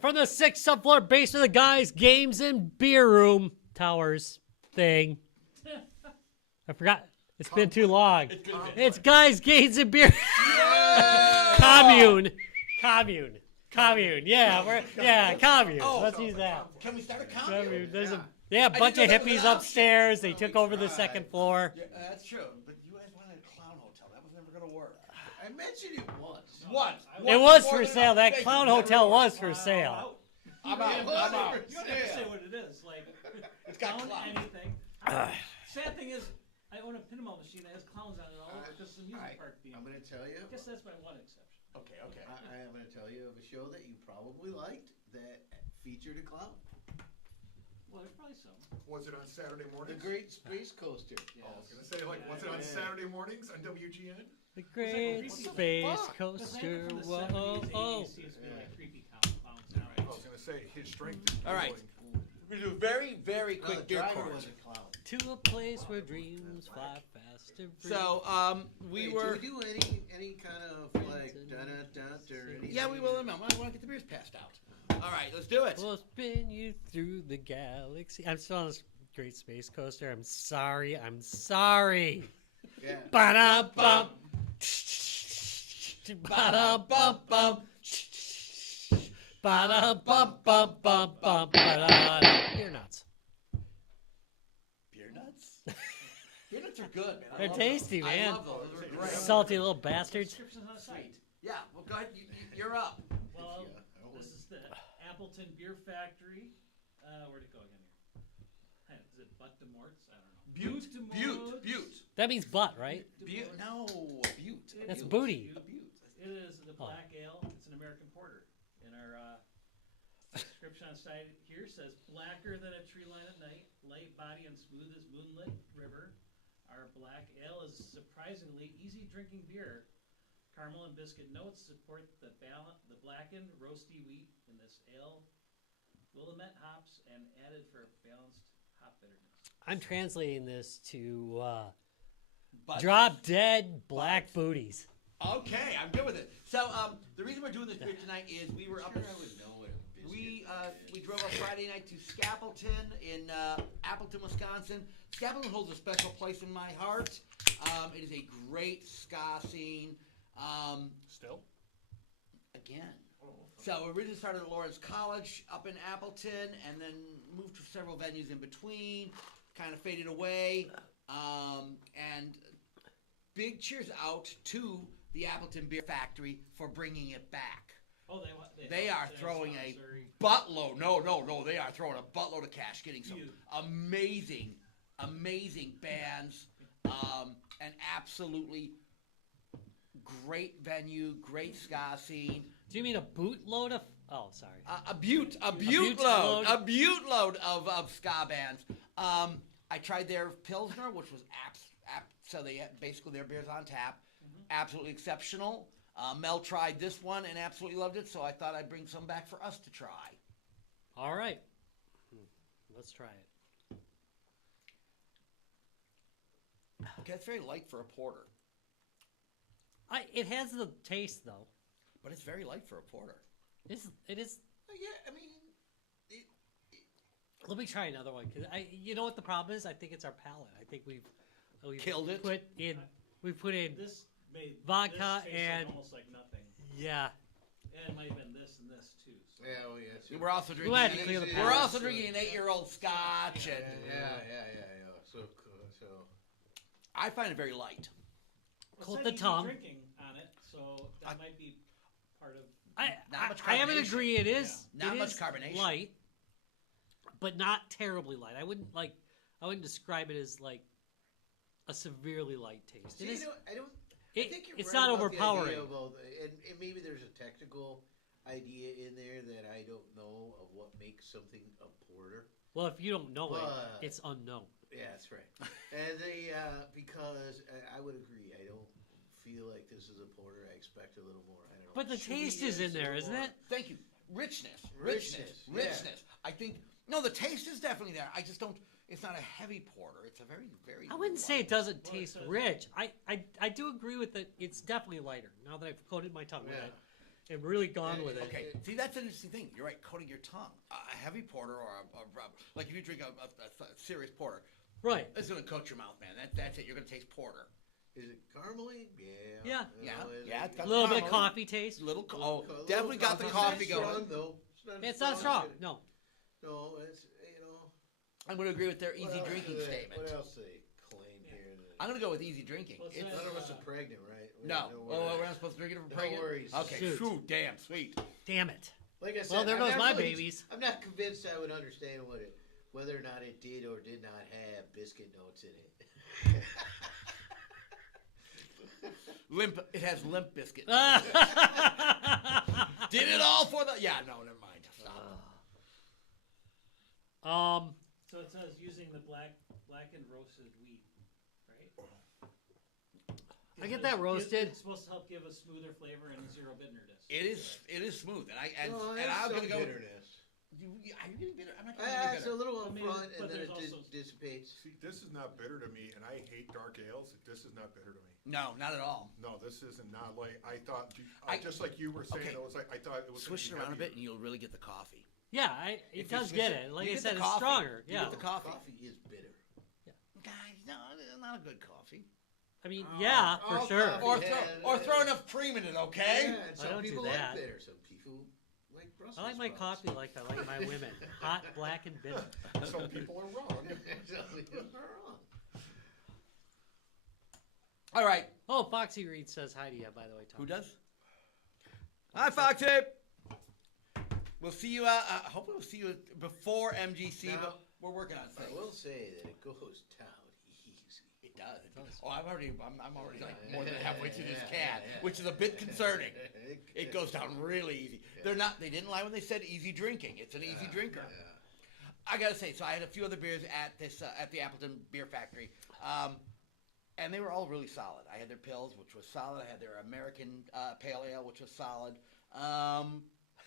from the 6th subfloor basement of the Guys Games and Beer Room Towers thing. I forgot. It's been too long. It's Guys Games and Beer. Commune. Yeah, commune. Let's use that. Can we start a commune? There's a bunch of hippies upstairs. They took over the second floor. Yeah, that's true. But you guys wanted a clown hotel. That was never going to work. I mentioned it once. Once. It was for sale. That clown hotel was for sale. I'm out. You don't have to say what it is. Like, It's got clown clowns. anything. Sad thing is, I own a pinball machine that has clowns on it all because the music park theme. I'm going to tell you. I guess that's my one exception. Okay. I am going to tell you of a show that you probably liked that featured a clown. Well, there's probably some. Was it on Saturday The mornings? Great Space Coaster. Oh, I was gonna say, like, was it on Saturday mornings on WGN? The Great Space Coaster. From the Whoa, 70s, oh. 80s, seems to be like creepy clowns now. I was gonna say his strength. All right. We're going to do a very, very quick beer driver course. was a clown. To a place where dreams fly fast and free. So, we Wait, were. Do we do any kind of like da-da-da or anything? Yeah, we will. I want to get the beers passed out. All right, let's do it. We'll spin you through the galaxy. I'm still on this Great Space Coaster. I'm sorry. Yeah. Ba-da-bum. Ba-da-bum-bum. Ba-da-bum-bum-bum-bum. Ba-da-da. Beer nuts. Beer nuts? Beer nuts are good, man. I They're love tasty, those. man. I love those. Those are great. Salty little bastards. Descriptions on the site. Yeah, well, go ahead. You're up. Well, this is the Appleton Beer Factory. Where'd it go again here? Is it Butte de Morts? I don't know. Butte. That means butt, right? Butte. No, Butte. That's booty. Butte. It is the black ale. It's an American porter. And our description on site here says, blacker than a tree line at night, light body and smooth as moonlit river. Our black ale is surprisingly easy drinking beer. Caramel and biscuit notes support the blackened roasty wheat in this ale. Willamette hops and added for balanced hop bitterness. I'm translating this to But- drop dead black booties. Okay, I'm good with it. So, the reason we're doing this beer tonight is we were up in. I would know it. We drove up Friday night to Scapleton in Appleton, Wisconsin. Scapleton holds a special place in my heart. It is a great ska scene. Still? Again. So we originally started at Lawrence College up in Appleton, and then moved to several venues in between. Kind of faded away, and big cheers out to the Appleton Beer Factory for bringing it back. Oh, They are throwing a buttload. No, they are throwing a buttload of cash, getting some amazing bands, and absolutely great venue, great ska scene. Do you mean a bootload of? Oh, sorry. A butte load of ska bands. I tried their Pilsner, which was so they basically their beers on tap, absolutely exceptional. Mel tried this one and absolutely loved it, so I thought I'd bring some back for us to try. All right. Let's try it. Okay, it's very light for a porter, It has the taste though. but it's very light for a porter. It is. Yeah, I mean, Let me try another one because you know what the problem is? I think it's our palate. I think we've Killed it? We put in This made vodka this taste like and- almost like nothing. yeah. And it might have been this and this too. So. yeah, well, yeah. So, We're also drinking. had to clear the We're palate. also drinking an 8-year-old Scotch, and yeah. So cool. So I find it very light. Coat It the said easy tongue. drinking on it, so that might be part of. Not much I haven't carbonation. agree. It is Not it much is carbonation. light, but not terribly light. I wouldn't describe it as like a severely light taste. see, It is. I don't. It, I think you're it's right not about the idea overpowering. about and maybe there's a technical idea in there that I don't know of what makes something a porter. Well, if you don't know But- it, it's unknown. Yeah, that's right. And because I would agree, I don't feel like this is a porter. I expect a little more. I don't know. But the taste is in there, isn't it? Thank you. Richness. Yeah. I think the taste is definitely there. I just don't. It's not a heavy porter. It's a very, very. I wouldn't say it doesn't Well, it taste says- rich. I do agree with it. It's definitely lighter now that I've coated my tongue with Yeah. it. and really gone with it. Okay, see, that's an interesting thing. You're right, coating your tongue. A heavy porter or like if you drink a serious porter, Right. it's going to coat your mouth, man. That's it. You're going to taste porter. Is it caramely? Yeah. Yeah, it's got A little bit caramel. coffee taste. Definitely got the coffee going. Strong, though. It's not strong. No. No, it's, you know. I'm going to agree with their what easy else drinking do they- statement. What else they claim here? I'm going to go with easy drinking. Well, it's It's, None of us are pregnant, right? no. worries. Oh, we're not supposed to drink it if we're No pregnant? worries. Okay, Shoot. phew, damn, sweet. Damn it. Like I said, Well, there I'm goes not my really- babies. I'm not convinced I would understand whether or not it did or did not have biscuit notes in it. It has limp biscuit. Um, Did it all for the... Yeah, no, never mind. Stop. So it says using the blackened roasted wheat, right? I get that roasted. It's supposed to help give a smoother flavor and zero bitterness. It is smooth, and No, and there's I'm some gonna go. bitterness. Are you getting bitter? I'm not getting It's a bitter. little I up mean, front, but and then there's it also- dissipates. See, this is not bitter to me, and I hate dark ales. This is not bitter to me. No, not at all. No, this isn't not like I thought. I- Just like you were saying, okay. it was like I thought it was. gonna Switch it be around a heavier. bit, and you'll really get the coffee. Yeah, it If you does switch get it, it. Like you I get said, the it's coffee. stronger. You Yeah. get the coffee. Coffee is bitter. Guys, no, not a good coffee. I mean, yeah, for all sure. coffee. Or throw enough cream in it, okay? Yeah, and some don't do people that. like bitter. Some people like Brussels I like my sprouts. coffee like I like my women. Hot, black, and bitter. Some people are wrong. Some people are wrong. All right. Oh, Foxy Reed says hi to you, by the way, Tom. Who does? Hi, Foxy. We'll see you. Hopefully, we'll see you before MGC, Now, but we're working on I things. will say that it goes down easy. It does. Oh, I'm already like more than halfway through this can, which is a bit concerning. It goes down really easy. They didn't lie when they said easy drinking. It's an easy drinker. I gotta say, so I had a few other beers at the Appleton Beer Factory, and they were all really solid. I had their Pils, which was solid. I had their American Pale Ale, which was solid.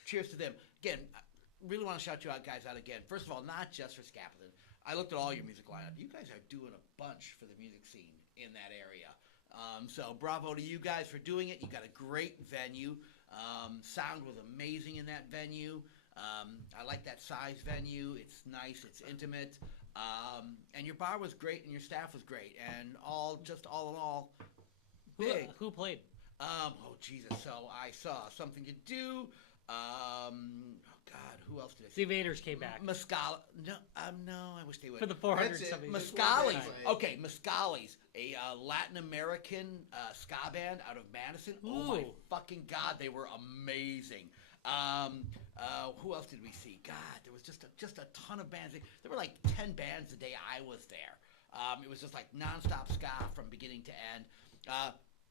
Cheers to them. Again, I really want to shout you guys out again. First of all, not just for Scapleton. I looked at all your music lineup. You guys are doing a bunch for the music scene in that area. So bravo to you guys for doing it. You got a great venue. Sound was amazing in that venue. I like that size venue. It's nice. It's intimate. And your bar was great, and your staff was great. And all in all, big. Who played? Oh Jesus! So I saw Something to Do. Oh God, who else did I see? The Invaders came back. Mescal. No, I wish they would. For the 400 That's it. something. Mescali's. Right. Okay, Mescali's, a Latin American ska band out of Madison. Oh my Ooh. fucking God, they were amazing. Who else did we see? God, there was just a ton of bands. There were like 10 bands the day I was there. It was just like nonstop ska from beginning to end.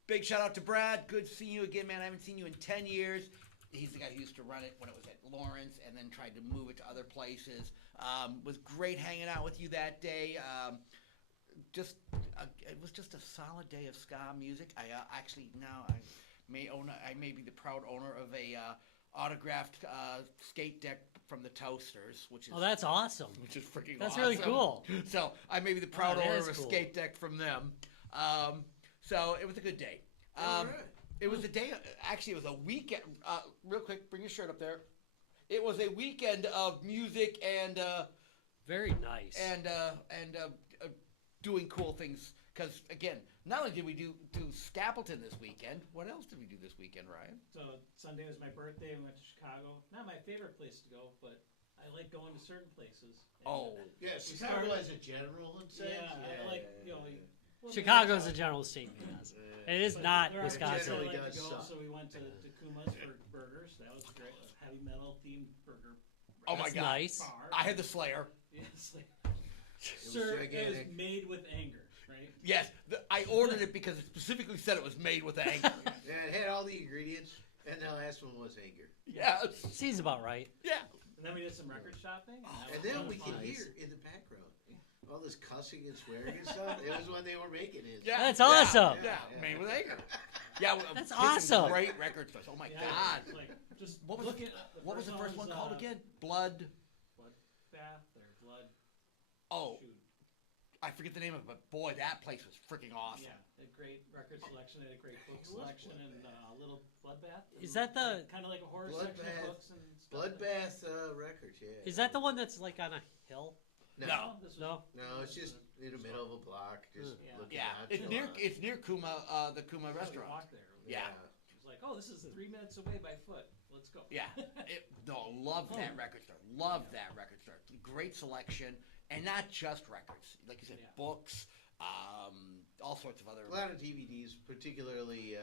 Big shout out to Brad. Good seeing you again, man. I haven't seen you in 10 years. He's the guy who used to run it when it was at Lawrence and then tried to move it to other places. Was great hanging out with you that day. It was just a solid day of ska music. I may be the proud owner of a autographed skate deck from the Toasters, which is Oh, that's awesome. which is freaking That's awesome. really cool. So I may be the proud that owner is of a cool. skate deck from them. So it was a good day. All right. It was a day. Actually, it was a weekend. Real quick, bring your shirt up there. It was a weekend of music and Very nice. doing cool things. Because again, not only did we do Scapleton this weekend, what else did we do this weekend, Ryan? So Sunday was my birthday. We went to Chicago. Not my favorite place to go, but I like going to certain places. And, Oh, Yeah, We Chicago started- as a general sense. Yeah, I like, you know, well, Chicago's we a general statement. Yes. Yeah. It is but not there are Wisconsin. places I Generally like to does go, suck. so we went to Kuma's for burgers. That was great. A heavy metal themed burger. oh my That's God! nice. Bar. I had the Slayer. Yes, like, was sir, it was gigantic. made with anger, right? Yes, I ordered it because it specifically said it was made with anger. Yeah, it had all the ingredients, and the last one was anger. Yes. Seems about right. Yeah. And then we did some record shopping. that And was then we fun. could hear in the background all this cussing and swearing and stuff. It was when they were making it. Yeah. That's yeah, awesome. Yeah, made with anger. Yeah, That's some awesome. Great record stores. Oh my Yeah, God. it's like, just What was looking the, at what was the first one called was, again? Blood. Blood bath or blood Oh, shoot. I forget the name of it, but boy, that place was freaking awesome. Yeah, a great record selection, they had a great book selection, and a little Bloodbath. Is that the? Kind of like a horror section of books and stuff. Bloodbath Records, yeah. Is that the one that's like on a hill? No. This was, No. No, it's just in the middle of a block, just Yeah. looking Yeah, nonchalant. it's near Kuma, the Kuma we restaurant. walked there. Yeah. It was like, oh, this is 3 minutes away by foot. Let's go. Yeah, love that record store. Love that record store. Great selection, and not just records. Like you said, Yeah. books, all sorts of other, A lot of DVDs, particularly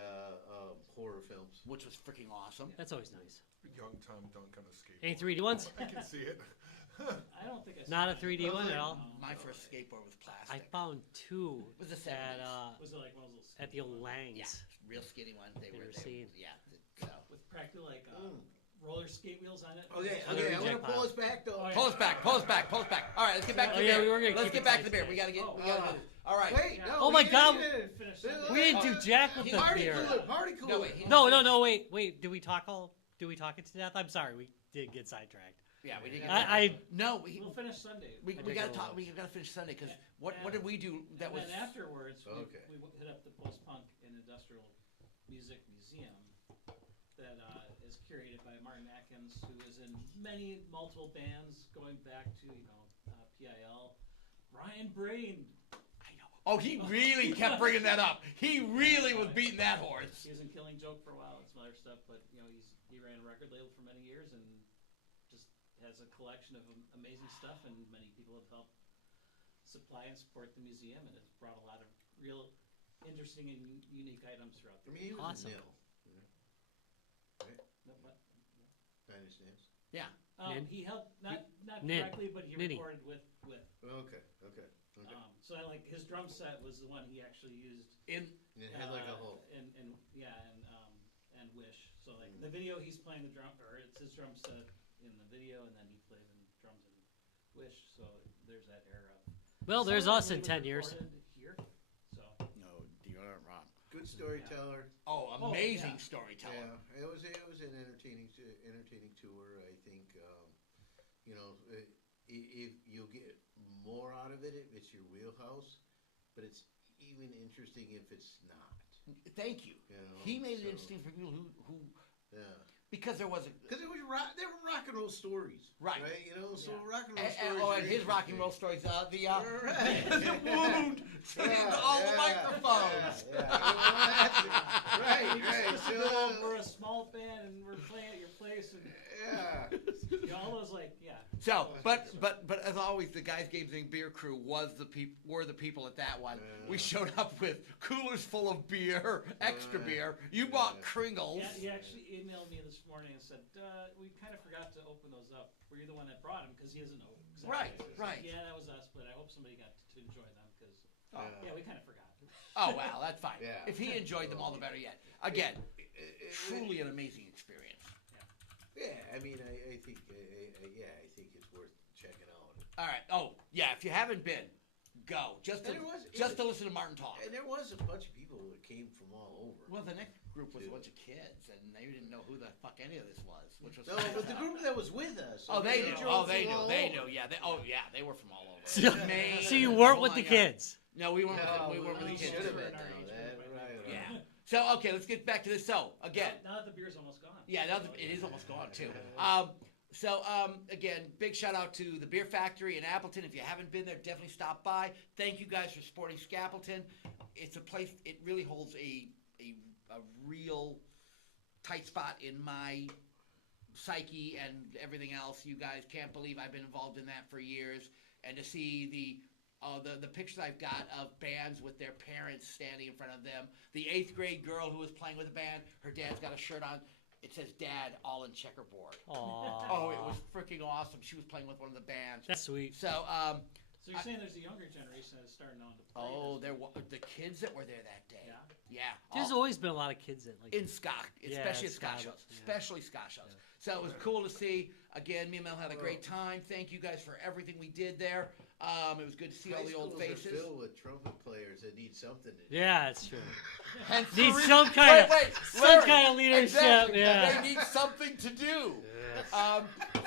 horror films. which was freaking awesome. That's always nice. Young Tom Dunk on a skateboard. Any 3D ones? I can see it. I don't think I saw Not a that. 3D one at all. My first skateboard was I plastic. found two It was the at 70s. Was it like one of those at the old Langs. Yeah, real skinny one. They Never were seen. Yeah, so. with practically like roller skate wheels on it? Okay, Oh, okay, yeah, I'm gonna Jack pull us back though. Oh, yeah. Pull us back. All right, let's get back to Oh, the yeah, beer. we were gonna Let's keep get it back to the tight beer. We gotta get. Oh, We gotta do this. All right. Wait, Yeah. no. Oh my we God. didn't Finish finish. it. We didn't do jack with the Party beer. cooler, party cooler. No, wait. No, wait. Did we talk it to death? I'm sorry, we did get sidetracked. Yeah, we didn't. I We'll finish Sunday. We I gotta think talk. it We gotta finish Sunday because what And- did we do that and was? then afterwards, Okay. we hit up the Post-Punk and Industrial Music Museum that is curated by Martin Atkins, who is in multiple bands going back to PIL. Brian Brain. I know. Oh, he really kept bringing that up. He really was beating that horse. He was in Killing Joke for a while and some other stuff, but he ran a record label for many years and just has a collection of amazing stuff, and many people have helped supply and support the museum, and it's brought a lot of real interesting and unique items throughout I the mean, he was Awesome. a nil. No, what? Nine Inch Nails. Yeah. Nin? He helped not Nin. directly, but he Ninny. recorded with. Okay. So I like his drum set was the one he actually used. In And it had like a hole. And Wish. So like the video, he's playing the drum, or it's his drum set in the video, and then he plays in drums in Wish. So there's that era. well, there's Some of us it in was 10 years. recorded Here, so no, you're not wrong. Good storyteller. Oh, Oh, amazing yeah. storyteller. Yeah, it was an entertaining tour. I think if you'll get more out of it if it's your wheelhouse, but it's even interesting if it's not. Thank you. He made it interesting for people who Yeah. because there wasn't. Because they were rock and roll stories, Right. So Yeah. rock and roll And, stories. and his rock and roll stories. The Right. the wound to all the microphones. Right. we're a small band and we're playing at your place, and Yeah. all those So, but as always, the Guys Games and Beer crew were the people at that one. We showed up with coolers full of beer, extra beer. You bought Kringles. Yeah, he actually emailed me this morning and said, we kind of forgot to open those up. Were you the one that brought them? Because he doesn't know exactly. Right, So he's right. like, yeah, that was us, but I hope somebody got to enjoy them, because, Yeah. we kind of forgot. Oh well, that's fine. Yeah. If he enjoyed them, all the better yet. Again, truly an amazing experience. Yeah, I mean, I think, I think it's worth checking out. All right. Oh yeah, if you haven't been, go just to And to listen to Martin talk. And there was a bunch of people that came from all over. Well, the next group was a bunch of kids, and they didn't know who the fuck any of this was, which was. No, but the group that was with us. Oh, they knew. drove Oh, they from knew. all They over. knew. Yeah. They were from all over. So, Maine, so you weren't oh with my the God. kids. No, we weren't. No, we weren't with the we kids. should have been. Our age No, group, I think. Yeah. So okay, let's get back to this. So again, Now that the beer's almost gone. yeah, now it is almost gone too. Again, big shout out to the Beer Factory in Appleton. If you haven't been there, definitely stop by. Thank you guys for supporting Scapleton. It's a place. It really holds a real tight spot in my psyche and everything else. You guys can't believe I've been involved in that for years, and to see the pictures I've got of bands with their parents standing in front of them. The 8th grade girl who was playing with a band, her dad's got a shirt on. It says "Dad" all in checkerboard. Aww. Oh, it was freaking awesome. She was playing with one of the bands. That's sweet. So, So you're saying there's a younger generation that's starting on to play oh, this. the kids that were there that day. Yeah. Yeah. There's always been a lot of kids that like. In Scott, Yeah, especially at Scott Scott, shows. yeah. Especially Scott shows. So it was cool to see. Again, me and Mel had a great time. Thank you guys for everything we did there. It was good to see all the old High schools faces. are filled with trumpet players that need something to do. Yeah, it's true. Hence the Need re- some kind of Wait, some Larry, kind of leadership. exactly. Yeah. They need something to do.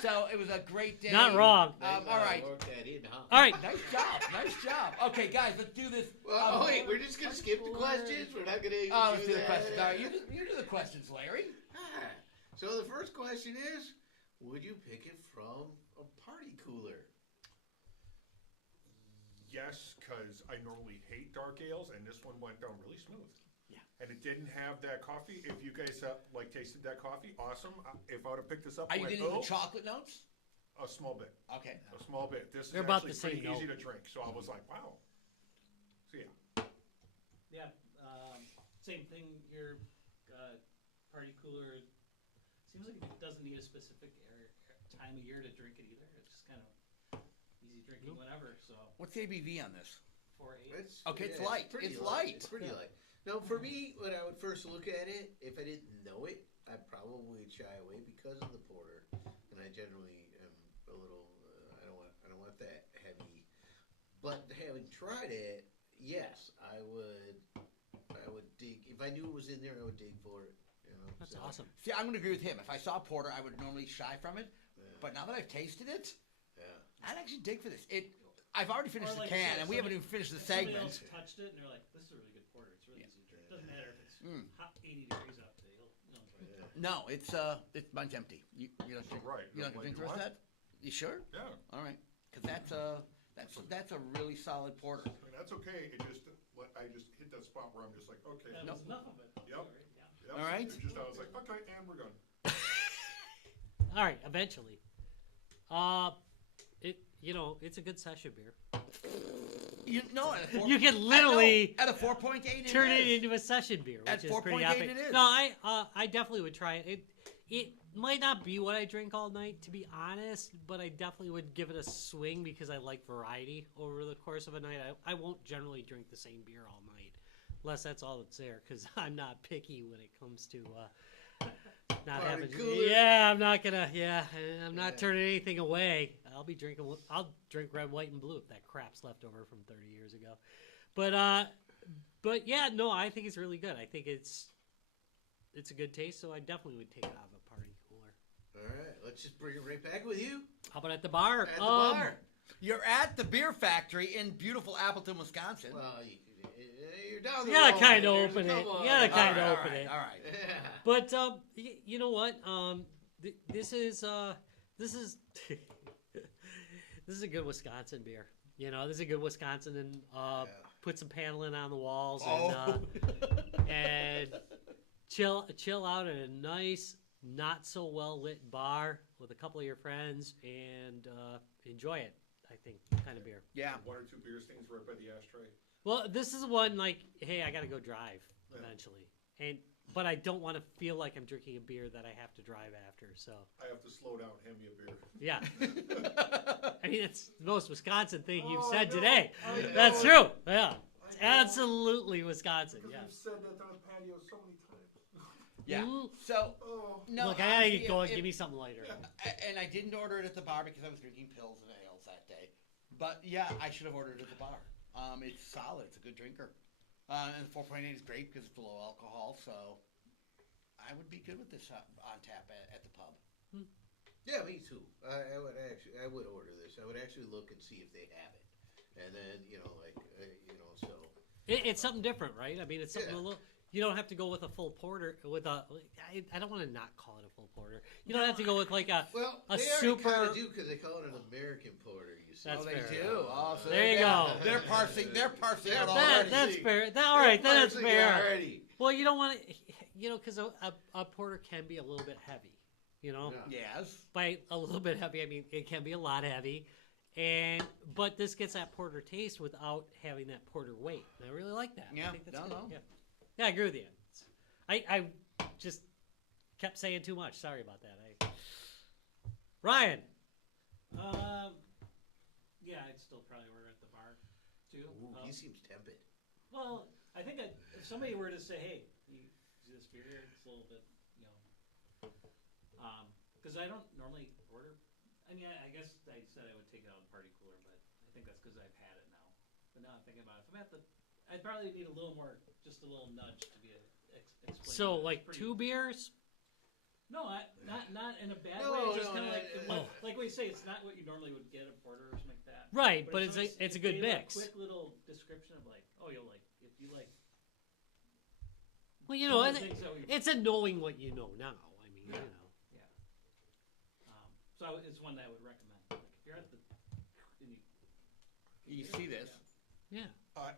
So it was a great day. Not wrong. All right. Work that in, huh? All right. Nice job. Nice job. Okay, guys, let's do this. Well, wait, we're just gonna skip the questions. We're not gonna. Oh, let's do the that. questions. All right, you do the questions, Larry. Ah. So the first question is, would you pick it from a party cooler? Yes, because I normally hate dark ales, and this one went down really smooth. Yeah. And it didn't have that coffee. If you guys tasted that coffee, awesome. If I would have picked this up, Are you went, getting the chocolate notes? a small bit. Okay. A small bit. This They're is about actually the same pretty easy note. to drink. So I was like, wow. So yeah. Yeah, same thing here. Party cooler. Seems like it doesn't need a specific time of year to drink it either. It's just kind of easy drinking whenever. So What's the ABV on this? 4.8. Okay, it's light. pretty It's light. It's pretty light. No, for me, when I would first look at it, if I didn't know it, I probably would shy away because of the porter, and I generally am a little. I don't want that heavy. But having tried it, yes, I would dig. If I knew it was in there, I would dig for it. You know, That's so, awesome. See, I'm going to agree with him. If I saw porter, I would normally shy from it. Yeah. But now that I've tasted it, Yeah. I'd actually dig for this. I've already finished Or the like I can, said, and we haven't even finished the somebody segment. else touched it and they're like, "This is a really good porter. It's really easy to drink. Doesn't matter if it's hot 80 degrees out today. You'll enjoy it." No, it's mine's empty. You don't drink. Right. You don't Like, drink the you rest of want? that? You sure? Yeah. All right, because that's a really solid porter. I mean, that's okay. I just hit that spot where I'm just like, okay. That was enough of it. Yep. Yeah. Yep. All right. It's just I was like, okay, and we're done. All right, eventually. It's a good session beer. You know, You can literally at a 4.8, turn it is. into a session beer, At which is pretty 4.8 epic. it is. No, I definitely would try it. It might not be what I drink all night, to be honest, but I definitely would give it a swing because I like variety over the course of a night. I won't generally drink the same beer all night, unless that's all that's there, because I'm not picky when it comes to not Party having. cooler. Yeah, I'm not gonna. Yeah, I'm not turning anything away. I'll drink red, white, and blue if that crap's left over from 30 years ago. But yeah, no, I think it's really good. I think it's a good taste, so I definitely would take it out of a party cooler. All right, let's just bring it right back with you. How about at the bar? At the bar. You're at the beer factory in beautiful Appleton, Wisconsin. Well, you're down the You gotta road. kind of There's a open it. couple You gotta of- kind of all open right, it. all right. Yeah. But you know what? This is this is this is a good Wisconsin beer. You know, this is a good Wisconsin, and put some paneling on the walls and chill out at a nice, not so well lit bar with a couple of your friends and enjoy it. I think kind of beer. Yeah. One or two beer stains right by the ashtray. Well, this is one like, hey, I got to go drive eventually, but I don't want to feel like I'm drinking a beer that I have to drive after. So I have to slow down, hand me a beer. yeah, I mean it's the most Wisconsin thing you've Oh, said I know. today. I know. That's true. Yeah, it's I know. absolutely Wisconsin. Because Yeah. we've said that on the patio so many times. Yeah. Mhm. So, Oh. no. Look, I gotta honestly, get going. if- Give me something lighter. And I didn't order it at the bar because I was drinking pills and ales that day. But yeah, I should have ordered it at the bar. It's solid. It's a good drinker. And the 4.8 is great because it's low alcohol. So I would be good with this on tap at the pub. Yeah, me too. I would order this. I would actually look and see if they have it, and then so. It's something different, right? I mean, it's something Yeah. a little. You don't have to go with a full porter. I don't want to not call it a full porter. You don't have to go with like a. Well, A they super- already kind of do because they call it an American porter. You see? That's Oh, they fair. do. Oh, so There you yeah, go. They're parsing. They're parsing out That- already. That's see. fair. All right, then that's fair. Already. Well, you don't want to, because a porter can be a little bit heavy. You know, Yeah. Yes. by a little bit heavy, I mean it can be a lot heavy, but this gets that porter taste without having that porter weight. And I really like that. Yeah, I think that's no, good. no. Yeah, I agree with you. I just kept saying too much. Sorry about that. Ryan. Yeah, I'd still probably order at the bar too. Ooh, he seems tempted. Well, I think if somebody were to say, "Hey, you see this beer? It's a little bit, because I don't normally order. I mean, I guess I said I would take it out of the party cooler, but I think that's because I've had it now. But now I'm thinking about it. If I'm at I'd probably need a little more, just a little nudge to be explained. So that it's like pretty- 2 beers. No, not in a bad No, way. It's just no, kind of no, like we say, it's not what you normally would get a porter or something like that. Right, but it's nice a if good they have mix. A quick little description of like, oh, you'll like if you like. Well, you know, some of the things that we- it's a knowing what you know now. I mean, you know. So it's one that I would recommend. Like if you're at the, and You see this? Yeah.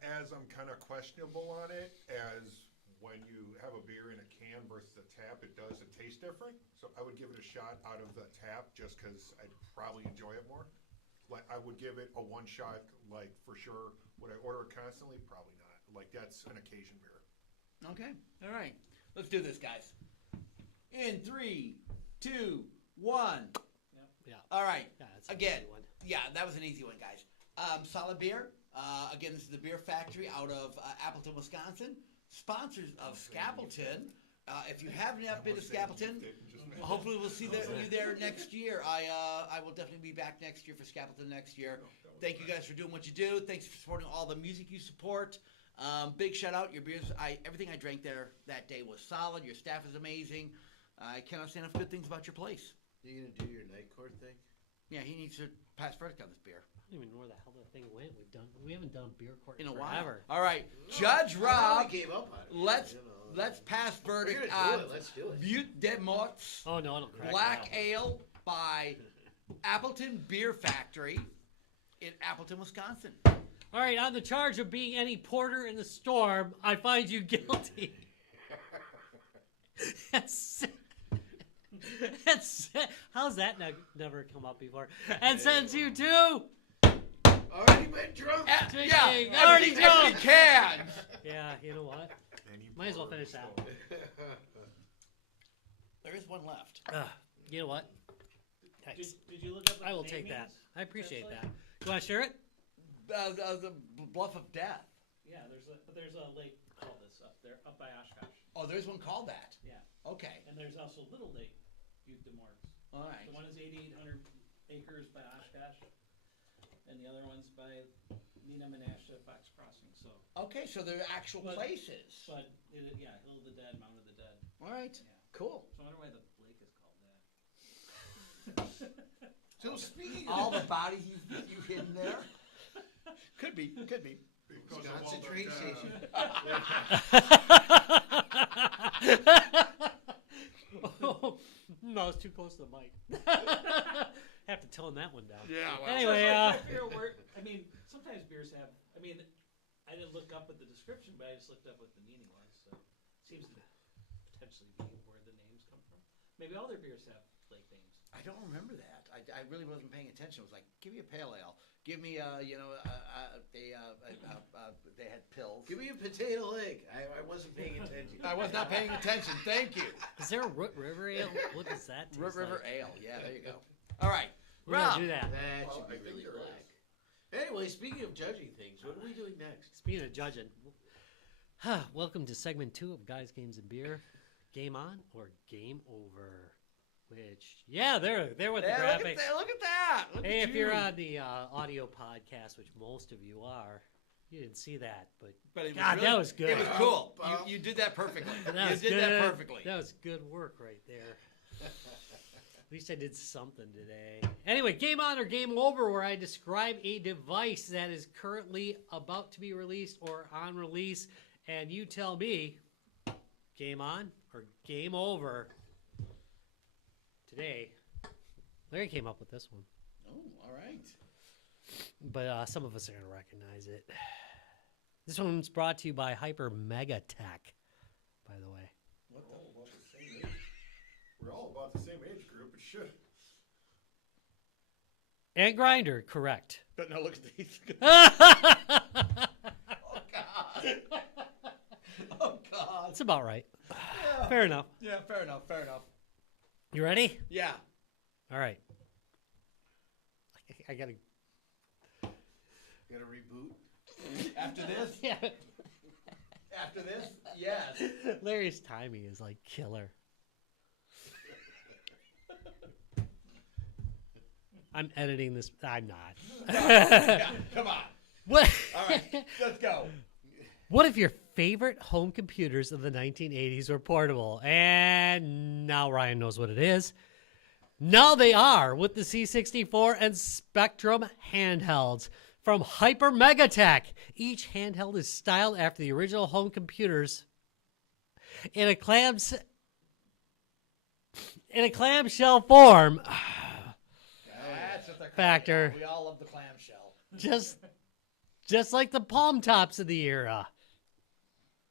As I'm kind of questionable on it, as when you have a beer in a can versus a tap, it taste different. So I would give it a shot out of the tap just because I'd probably enjoy it more. Like I would give it a one shot, like for sure. Would I order it constantly? Probably not. Like that's an occasion beer. Okay. All right. Let's do this, guys. In 3, 2, 1. Yeah. All right. Yeah, that's an Again. easy one. Yeah, that was an easy one, guys. Solid beer. Again, this is the Beer Factory out of Appleton, Wisconsin. Sponsors of Scapleton. If you have not been to Scapleton, hopefully we'll see you there next year. I will definitely be back next year for Scapleton next year. Thank you guys for doing what you do. Thanks for supporting all the music you support. Big shout out. Your beers, everything I drank there that day was solid. Your staff is amazing. I cannot say enough good things about your place. You gonna do your night court thing? Yeah, he needs to pass verdict on this beer. I don't even know where the hell that thing went. We haven't done beer court In a forever. while. All right, Judge I Rob. gave up on it. Let's you know. let's pass We're verdict gonna on do it. Let's do it. Butte de Morts Oh no, I don't crack Black now. Ale by Appleton Beer Factory in Appleton, Wisconsin. All right, on the charge of being any porter in the storm, I find you guilty. That's how's that never come up before? And sends you to Already been drunk. Drinking. Yeah, Already empty drunk. cans. yeah. You know what? Might as well finish that. There is one left. You know what? Thanks. Did you look up? What I will the take name that. means, I appreciate that. essentially? You want to share it? The Bluff of Death. Yeah, there's a lake called this up there, up by Oshkosh. Oh, there's one called that. Yeah, Okay. and there's also Little Lake, Butte de Morts. All right. The one is 8,800 acres by Oshkosh, and the other one's by Nina Menasha Fox Crossing. So, Okay, so they're actual But- places. but yeah, Hill of the Dead, Mount of the Dead. All right. Yeah. Cool. So I wonder why the lake is called that. So speaking All of the bodies you've hidden there. Could be. Could be. Because of all Wisconsin the train death. station. No, it's too close to the mic. Have to tone that one down. Yeah. Anyway, I mean, sometimes beers have. I mean, I didn't look up what the description, but I just looked up what the meaning was. So it seems to potentially be where the names come from. Maybe all their beers have lake names. I don't remember that. I really wasn't paying attention. It was like, give me a pale ale. Give me they had pills. Give me a potato leg. I wasn't paying attention. I was not paying attention. Thank you. is there a Root River Ale? What does that taste Root River like? Ale. Yeah, there you go. All right. We're Rob. gonna do that. That Well, should be I think really there black. Anyway, speaking of judging things, what are we doing next? Speaking of judging, welcome to segment 2 of Guys, Games, and Beer. Game on or game over? Which, yeah, there with the Yeah, graphics. look at that. Look Hey, at if you're you. on the audio podcast, which most of you are, you didn't see that, but But it was God, really- that was good. It was cool. Bum. You did that perfectly. That you was did good. that perfectly. That was good work right there. At least I did something today. Anyway, game on or game over, where I describe a device that is currently about to be released or on release, and you tell me game on or game over. Today, Larry came up with this one, Oh, all right. but some of us are going to recognize it. This one's brought to you by Hypermegatech, by the way. We're all about the same age. We're all about the same age group. It should. And Grinder, correct. But no, look at these. It's Oh, God. Oh, God. about right. Yeah. Fair enough. Yeah, fair enough. Fair enough. You ready? Yeah. All right. I gotta. You gotta reboot. After this? Yeah. After this? Yes. Larry's timing is like killer. I'm editing this. I'm not. Yeah, come on. What? All right. Let's go. What if your favorite home computers of the 1980s were portable? And now Ryan knows what it is. Now they are with the C64 and Spectrum handhelds from Hypermegatech. Each handheld is styled after the original home computers in a clamshell form. That's what they're calling Factor. it. We all love the clamshell. Just like the palm tops of the era.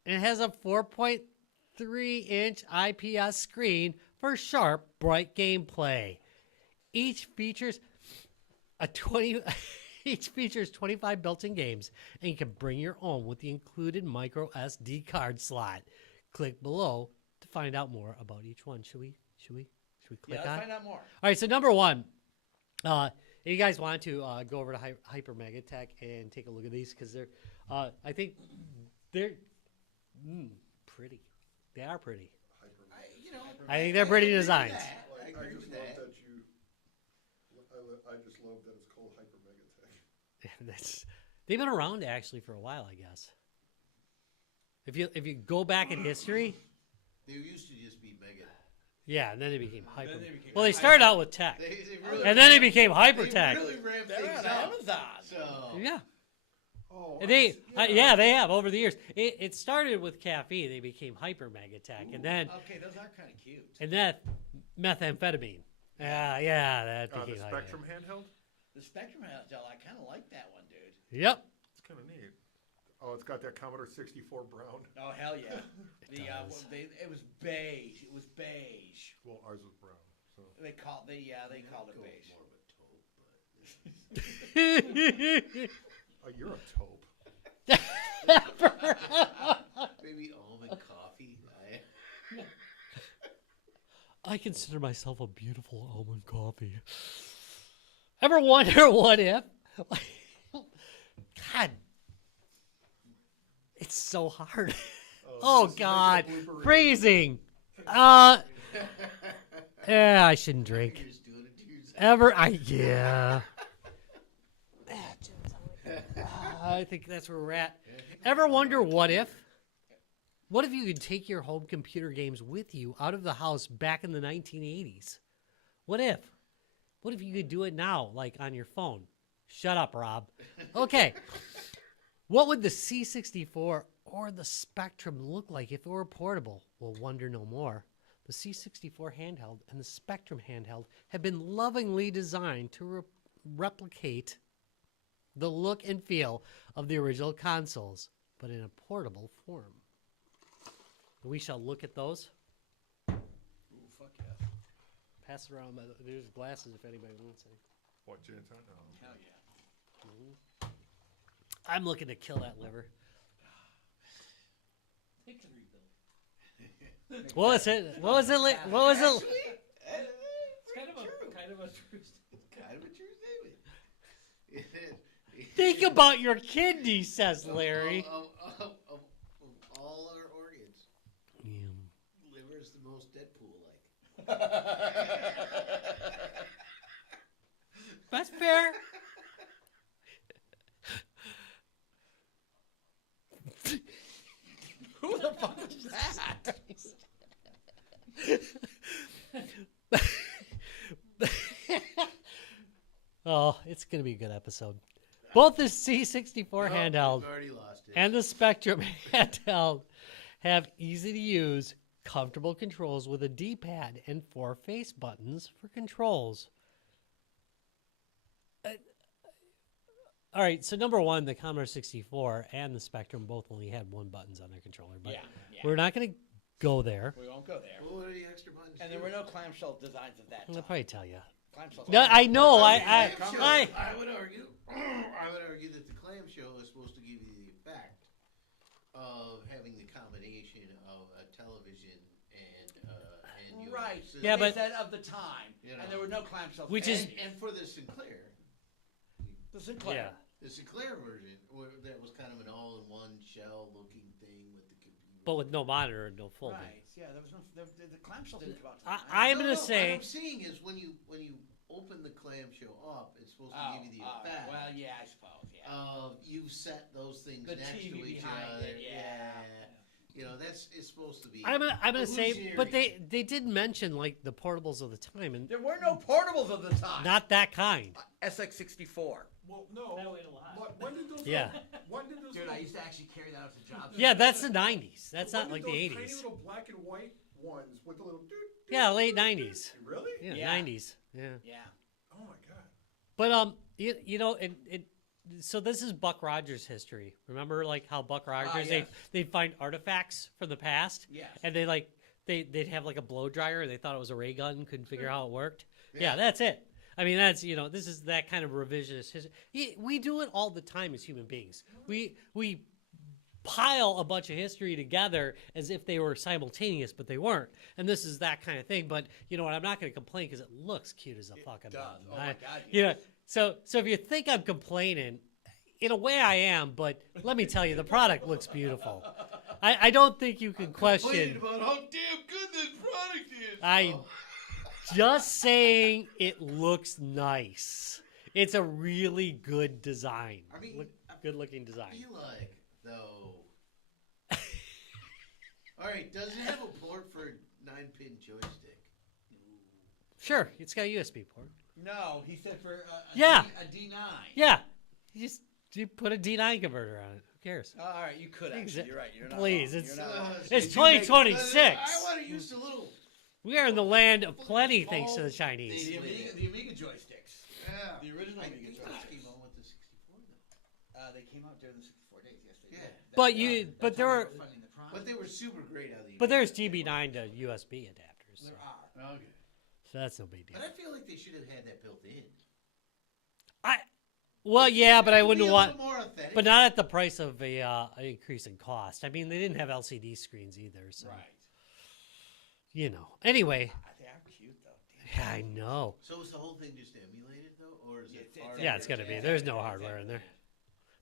It has a 4.3-inch IPS screen for sharp, bright gameplay. Each features 25 built-in games, and you can bring your own with the included micro SD card slot. Click below to find out more about each one. Should we click Yeah, on? let's find out more. All right, so number one, if you guys want to go over to Hypermegatech and take a look at these, because they're, I think they're pretty. They are pretty. I think they're pretty designs. I I agree just with love that. that you. I just love that it's called Hypermegatech. They've been around actually for a while, I guess. If you go back in history, They used to just be Mega. yeah, and then they became Hyper. they became Well, they started out with Tech, They really and then they ramped- became They Hypertech. really ramped They're things on up. Amazon. So Yeah. Oh, And they, yeah, they have over the years. It started with Caffeine. They became Hypermegatech, and then Okay, those are kind of cute. methamphetamine. Yeah, that the became Spectrum handheld. The Spectrum handheld, I kind of like that one, dude. Yep. It's kind of neat. Oh, it's got that Commodore 64 brown. Oh hell yeah! does. It was beige. It was beige. Well, ours was brown. So They called they called it go beige. more of a taupe, oh, you're a taupe. but maybe almond coffee. I consider myself a beautiful almond coffee. Ever wonder what if? God, it's so hard. Oh this is God, making a blooper reel. freezing. Yeah, I shouldn't drink. You're just doing it to yourself. Ever, I think that's where we're at. Ever wonder what if? What if you could take your home computer games with you out of the house back in the 1980s? What if? What if you could do it now, like on your phone? Shut up, Rob. Okay. What would the C64 or the Spectrum look like if it were portable? Well, wonder no more. The C64 handheld and the Spectrum handheld have been lovingly designed to replicate the look and feel of the original consoles, but in a portable form. We shall look at those. Ooh, fuck yeah! Pass it around. There's glasses if anybody wants any. What, gin and tonic? No. Hell yeah! I'm looking to kill that liver. They can rebuild. What was it? What was it? What was it? It's kind of a true Kind of a true statement. Think about your kidney, says Larry. Of all our organs, liver is the most Deadpool-like. That's fair. Who the fuck is that? Oh, it's going to be a good episode. Both the C64 handheld I've already lost it. and the Spectrum handheld have easy to use, comfortable controls with a D-pad and 4 face buttons for controls. All right, so number one, the Commodore 64 and the Spectrum both only had 1 buttons on their controller, but Yeah. we're not going to go there. We won't go there. Well, what are the extra buttons? And there were no clamshell designs at that I'll time. probably tell you. Clamshell. No, I know. I would argue. I would argue that the clamshell is supposed to give you the effect of having the combination of a television and your Right. system. Yeah, They but- said of the time, You know. and there were no clamshells. Which is- And for the Sinclair, the Sinclair. Yeah. the Sinclair version, that was kind of an all-in-one shell-looking thing with the computer. But with no monitor and no folding. Right. Yeah. There was no. The clamshell didn't come out. I- I'm No, gonna no, say- what I'm saying is when you open the clamshell up, it's supposed to Oh, give you the effect well, yeah, I suppose, yeah. of you've set those things The next TV to each behind other. it, yeah. You know, it's supposed to be. I'm gonna say, but illusionary. they did mention like the portables of the time, and There were no portables of the time. not that kind. SX64. Well, no. That weighed a lot. When did those? Yeah. When did those? Dude, I little- used to actually carry that out to jobs. Yeah, that's the '90s. That's when not did like the those '80s. Tiny little black and white ones with the little. Yeah, late '90s. Really? Yeah, Yeah. '90s. Yeah. Yeah. Oh my god. But you know, it so this is Buck Rogers' history. Remember, like how Buck Rogers yes. they'd find artifacts from the past, Yes. and they'd have like a blow dryer. They thought it was a ray gun, couldn't figure out how it worked. Yeah, Yeah. that's it. I mean, that's this is that kind of revisionist history. We do it all the time as human beings. We pile a bunch of history together as if they were simultaneous, but they weren't. And this is that kind of thing. But you know what? I'm not going to complain because it looks cute as a fucking does. button. Oh my God, You know, yes. so if you think I'm complaining, in a way I am. But let me tell you, the product looks beautiful. I don't think you can Complaining question. about how damn good this product is. I just saying it looks nice. It's a really good design. I mean, Good looking I design. feel like though. All right, does it have a port for a 9-pin joystick? Sure, it's got a USB port. No, he said for Yeah. a D9. Yeah, you put a D9 converter on it. Who cares? Oh, all right, you could actually. You're right. You're not Please, wrong. it's- You're not wrong. It's Did you make- 2026. I want to use the little. We are in the land of plenty, thanks to the The Chinese. Amiga joysticks. Yeah. The original I Amiga think those joysticks. came out with the 64 though. They came out during the 64 days. Yes, they Yeah. did. But That's but how there they are- were funding the project. But they were super great on the. But there's DB9 to USB adapters, There so, are. Okay. so that's no big deal. But I feel like they should have had that built in. Well, yeah, but I It'd be wouldn't a want, little more authentic. but not at the price of a an increase in cost. I mean, they didn't have LCD screens either, so Right. you know. Anyway, They are cute though. Damn. yeah, I know. So is the whole thing just emulated though, or is it? It's- hard- Yeah, it's gonna be. There's no hardware in there.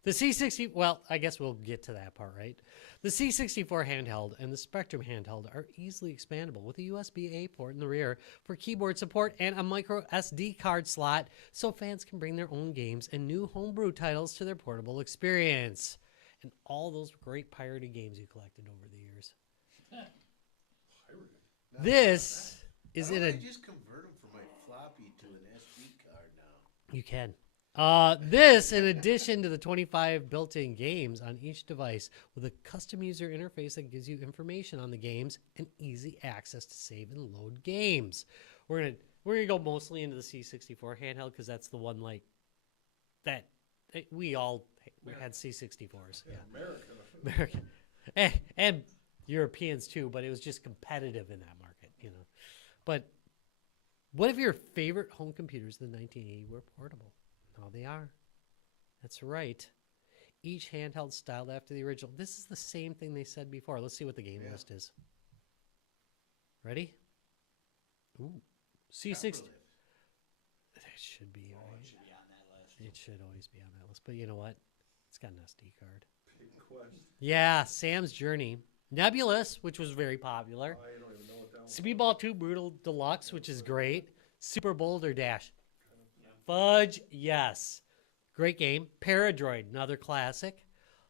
The C60, well, I guess we'll get to that part, right? The C64 handheld and the Spectrum handheld are easily expandable with a USB-A port in the rear for keyboard support and a micro SD card slot so fans can bring their own games and new homebrew titles to their portable experience. And all those great pirated games you collected over the years. No, This is Why in don't a... I just convert them from my floppy to an SD card now? You can. This, in addition to the 25 built-in games on each device with a custom user interface that gives you information on the games and easy access to save and load games. We're gonna go mostly into the C64 handheld because that's the one like that we all had C64s. Yeah. American. And Europeans too, but it was just competitive in that market, you know. But what if your favorite home computers in the 1980 were portable? No, they are. That's right. Each handheld styled after the original. This is the same thing they said before. Let's see what the game Yeah. list is. Ready? Ooh. C60. Copperlift. It should be, Oh, it right? should be on that list. It should always be on that list. But you know what? It's got an SD card. Big quest. Yeah, Sam's Journey. Nebulous, which was very popular. I don't even know what that was. Speedball 2 Brutal Deluxe, which is great. Super Boulder Dash. Fudge, yes. Great game. Paradroid, another classic.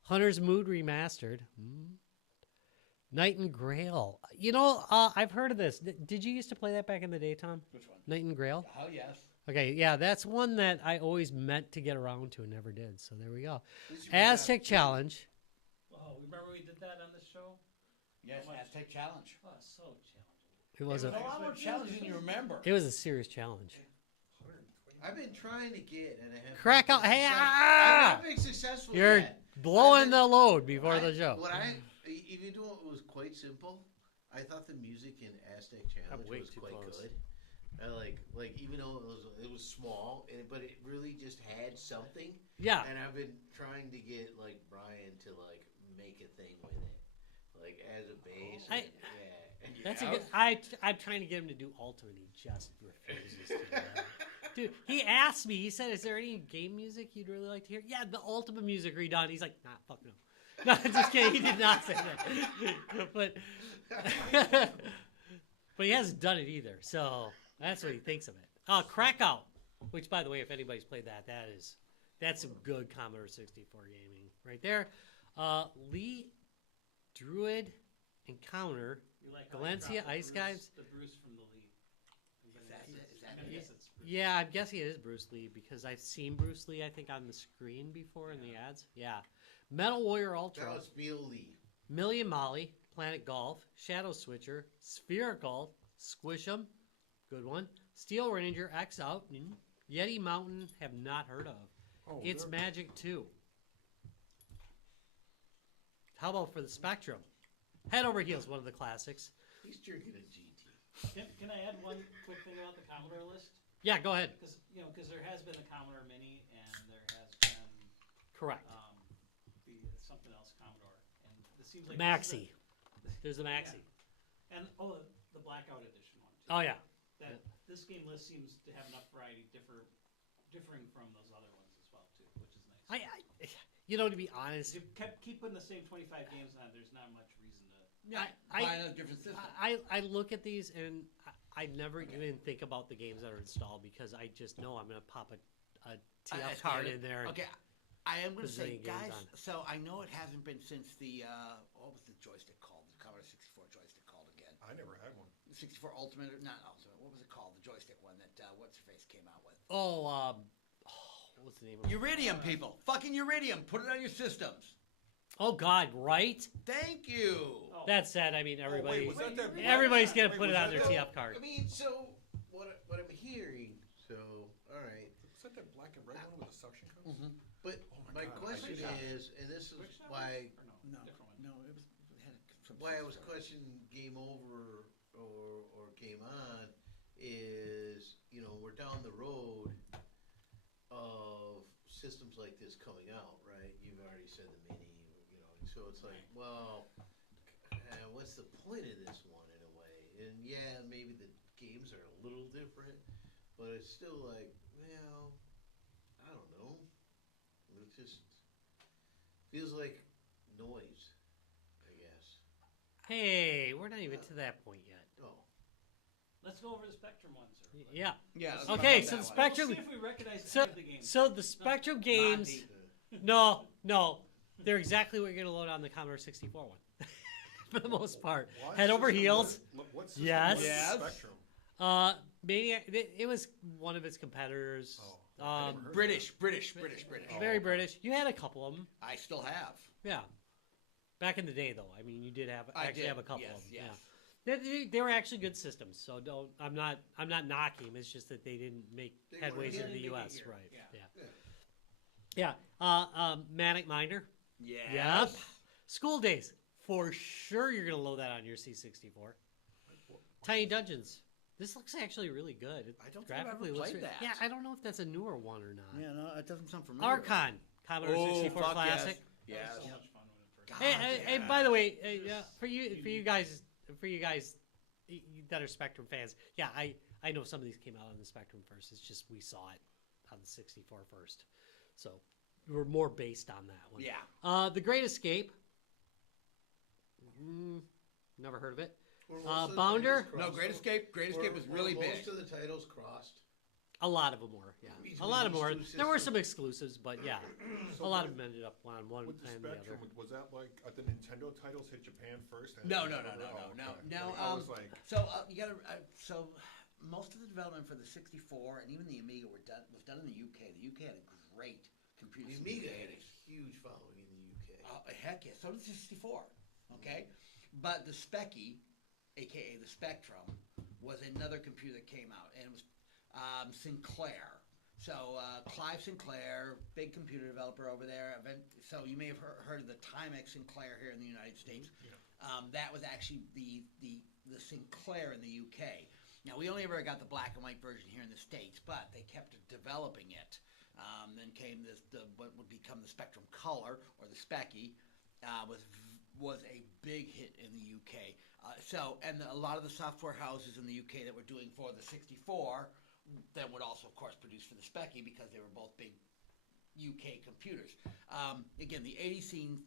Hunter's Mood Remastered. Night and Grail. You know, I've heard of this. Did you used to play that back in the day, Tom? Which one? Night and Grail? Oh yes. Okay, yeah, that's one that I always meant to get around to and never did. So there we go. At least you Aztec got- Challenge. Oh, remember we did that on this show? Yes, How much? Aztec Challenge. Oh, so challenging. It was It was a a lot more challenging than you remember. it was a serious challenge. I've been trying to get, and I haven't. Crack been out- hey, success- ah! I haven't been successful You're yet. blowing the load before the show. What even though it was quite simple, I thought the music in Aztec Challenge way was too quite close. good. I like even though it was small, but it really just had something. Yeah. And I've been trying to get like Brian to like make a thing with it, like as a base. I- yeah. That's a Yeah. good. I'm trying to get him to do Ultimate. He just refuses to do that. Dude, he asked me. He said, "Is there any game music you'd really like to hear?" Yeah, the Ultimate music redone. He's like, "Nah, fuck no." No, just kidding. He did not say that. But but he hasn't done it either. So that's what he thinks of it. Krakow. Which, by the way, if anybody's played that's some good Commodore 64 gaming right there. Lee, Druid, Encounter, You like how you Valencia, dropped the Ice Guys. The Bruce from the lead. I'm gonna Is guess that I'm gonna it? guess it's Bruce. Yeah, I'm guessing it is Bruce Lee because I've seen Bruce Lee, I think, on the screen before in the ads. Yeah. Metal Warrior Ultra, That was Bill Lee. Million Molly, Planet Golf, Shadow Switcher, Spherical, Squish 'em, good one, Steel Ranger, X Out, Yeti Mountain, have not heard of. Oh, It's they're- Magic 2. How about for the Spectrum? Head Over Heels, one of the classics. He's drinking a GT. Can I add one quick thing about the Commodore list? Yeah, go ahead. Because there has been a Commodore Mini and there has been Correct. something else Commodore, and it seems like Maxi. There's a Maxi. and the Blackout Edition one. Too. Oh, yeah. This game list seems to have enough variety differing from those other ones as well too, which is nice. To be honest, If you keep putting the same 25 games on, there's not much reason to. Yeah, I- find a different system. I look at these and I never even think about the games that are installed because I just know I'm going to pop a TF card in there. Okay, I am going to Put say, zillion games guys. on. So I know it hasn't been since the what was the joystick called? The Commodore 64 joystick called again? I never had one. The 64 Ultimate, or not Ultimate. What was it called? The joystick one that what's her face came out with? What was the name of it? Uridium, people, fucking Uridium. Put it on your systems. Oh, God, right? Thank you. Oh, That said, I mean, everybody, was that that black- everybody's going to wait, put it was on that their that- TF card. I mean, so what I'm hearing, so all right, Was that that black and red one with the suction cups? but Oh my God, question Quick Shot. is, and this is Quick Shot why or No, different one. no, it was. It had some why I was 64. questioning Game Over or Game On is, we're down the road of systems like this coming out, right? You've already said the Mini, so it's like, well, what's the point of this one in a way? And yeah, maybe the games are a little different, but it's still like, well, I don't know. It just feels like noise, I guess. Hey, we're not even to that point yet. Oh. Let's go over the Spectrum ones. Everybody. Yeah. Yeah. let's Okay, talk so about the that one. Spectrum. We'll see if we recognize So, any of the games. so the Spectrum games. Monty. No, they're exactly what you're gonna load on the Commodore 64 one, for the most part. What Head over system heels. What system Yes. was the Yes. Spectrum? Maniac. It was one of its competitors. Oh, I never heard of British. Oh. Very British. You had a couple of them. I still have. Yeah. Back in the day, though, I mean, you did have I actually did, have a couple yes, of them. yes. Yeah. They were actually good systems, so don't. I'm not knocking them. It's just that they didn't make They headways weren't in the here. U.S. Here. Right? Yeah. Yeah. Manic Minder. Yes. Yep. School Days. For sure, you're gonna load that on your C64. Tiny Dungeons. This looks actually really good. It I don't think I've ever graphically looks played that. Yeah, I don't know if that's a newer one or not. Yeah, no, it doesn't sound familiar. Archon. Commodore 64 fuck Classic. Yes. That was yes. so much fun when it first. God. Hey, yeah. by the way, yeah, for you guys that are Spectrum fans, yeah, I know some of these came out on the Spectrum first. It's just we saw it on the 64 first, so we're more based on that one. Yeah. The Great Escape. Never heard of it. Were most of the Bounder? titles No, crossed? Great Escape. Great Escape was really Were big. Most of the titles crossed. A lot of them were, yeah. Between A lot of them were. these two There were systems? some exclusives, but yeah, So a lot with- of them ended up on one With the and the other. Spectrum, was that like the Nintendo titles hit Japan first? and No, then no, over? no, no, Oh, no, okay. no, Like, I was like, So you gotta. So most of the development for the 64 and even the Amiga was done in the UK. The UK had a great computer. The scene Amiga in the had a 80s. huge following in the UK. Heck yeah. So did the 64. Okay, but the Specky, aka the Spectrum, was another computer that came out, and it was Sinclair. So Clive Sinclair, big computer developer over there. So you may have heard of the Timex Sinclair here in the United States. Yeah. That was actually the Sinclair in the UK. Now we only ever got the black and white version here in the States, but they kept developing it. Then came what would become the Spectrum Color or the Specky, was a big hit in the UK. A lot of the software houses in the UK that were doing for the 64 then would also, of course, produce for the Specky because they were both big UK computers. Again, the 80s scene,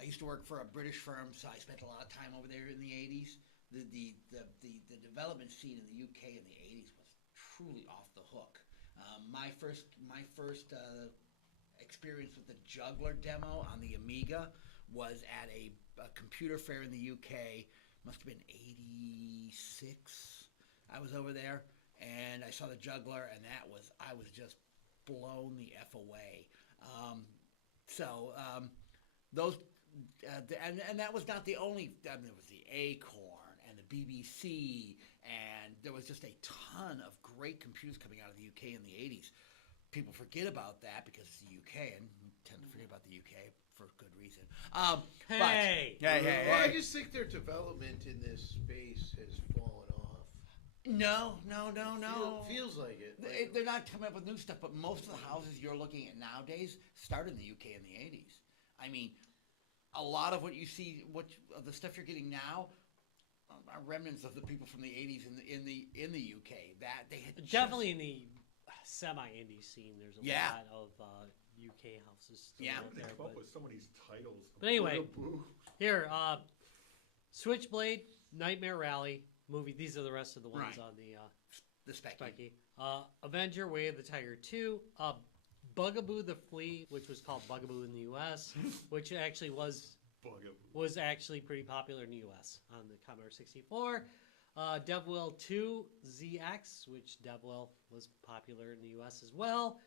I used to work for a British firm, so I spent a lot of time over there in the 80s. The development scene in the UK in the 80s was truly off the hook. My first experience with the Juggler demo on the Amiga was at a computer fair in the UK. Must have been '86. I was over there and I saw the Juggler, and I was just blown the f away. Those and that was not the only. There was the Acorn and the BBC, and there was just a ton of great computers coming out of the UK in the '80s. People forget about that because it's the UK, and tend to forget about the UK for good reason. Hey! Well, I just think their development in this space has fallen off. No. Feels like it. They're not coming up with new stuff, but most of the houses you're looking at nowadays started in the UK in the '80s. I mean, a lot of what you see, of the stuff you're getting now, are remnants of the people from the '80s in the UK. That they had Definitely in the semi-indie scene, there's a Yeah. lot of UK houses still Yeah. out They there. come up with some of these titles. But anyway, Boo. here, Switchblade, Nightmare Rally movie. These are the rest of the ones Right. on the Specky. Specky. Avenger, Way of the Tiger 2. Bugaboo the Flea, which was called Bugaboo in the U.S., which actually was actually pretty popular in the U.S. on the Commodore 64. DevWell 2 ZX, which DevWell was popular in the U.S. as well.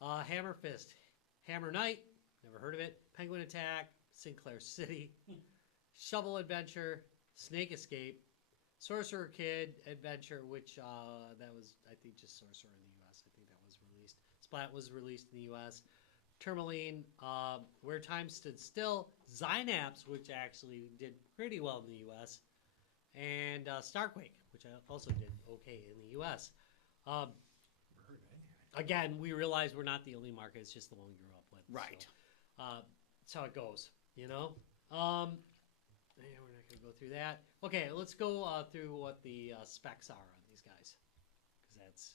Hammer Fist, Hammer Knight, never heard of it. Penguin Attack, Sinclair City, Shovel Adventure, Snake Escape, Sorcerer Kid Adventure, which that was, I think, just Sorcerer in the U.S. I think that was released. Splat was released in the U.S. Tourmaline, Where Time Stood Still, Zynaps, which actually did pretty well in the U.S., and Starquake, which I also did okay in the U.S. Never heard of any. Again, we realize we're not the only market; it's just the one we grew up with. Right. So, that's how it goes, you know. Yeah, we're not going to go through that. Okay, let's go through what the specs are on these guys, because that's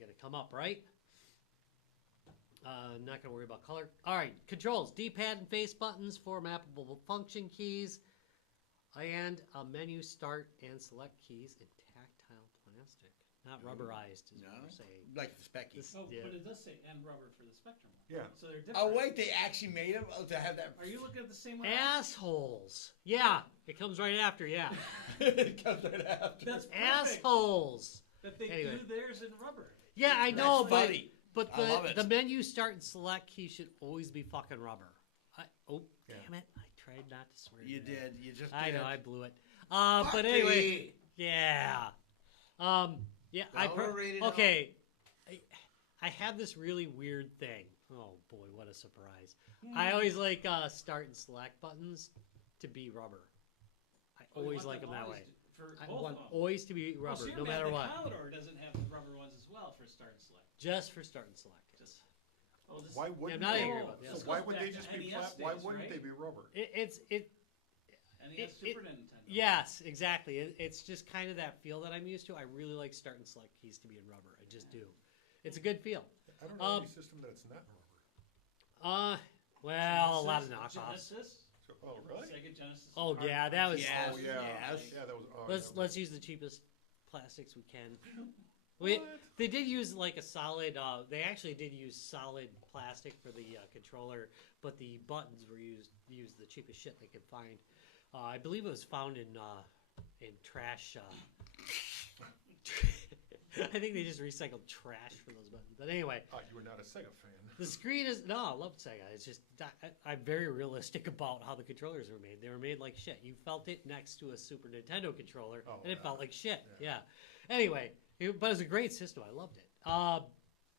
going to come up, right? Not going to worry about color. All right, controls: D-pad and face buttons, 4 mappable function keys, and a menu start and select keys in tactile plastic, not rubberized, is what we're saying. Like the Specky. Oh, Yeah. but it does say and rubber for the Spectrum one. Yeah. So they're different. Oh wait, they actually made them to have that. Are you looking at the same one? Assholes. Yeah, it comes right after. Yeah, It comes right after. That's perfect. assholes. That they Anyway. do theirs in rubber. Yeah, I That's know, but funny. but I love it. the menu start and select key should always be fucking rubber. Yeah. Damn it! I tried not to swear. You today. did. You just. I did. know I blew it. Fuck But anyway, me. yeah. Yeah. Rated Okay. I have this really weird thing. Oh boy, what a surprise! I always like start and select buttons to be rubber. I Oh, you always want like them that way. For I both want of them. always to be Well, so rubber, you're no mad matter the what. Commodore doesn't have the rubber ones as well for start and select. Just for start and select. Just oh, this Why is, wouldn't not they? angry about that. So This why goes would back they to just be NES why days, wouldn't right? they be rubber? It's NES Super Nintendo. Yes, exactly. It's just kind of that feel that I'm used to. I really like start and select keys to be in rubber. I just do. It's a good feel. I don't know any system that's not rubber. Well, a lot of Genesis, knockoffs. Genesis, So, oh really? Sega Genesis. Oh, hard yeah, that was- Yes. Oh yeah. Yes. Yeah, that was. Oh, Let's use the cheapest plastics we can. What? They did use like a solid. They actually did use solid plastic for the controller, but the buttons were used the cheapest shit they could find. I believe it was found in trash. I think they just recycled trash for those buttons. But anyway, You were not a Sega fan. the screen is no. I love Sega. It's just I'm very realistic about how the controllers were made. They were made like shit. You felt it next to a Super Nintendo controller, Oh, and it yeah. felt like shit. Yeah. Yeah. Anyway, but it was a great system. I loved it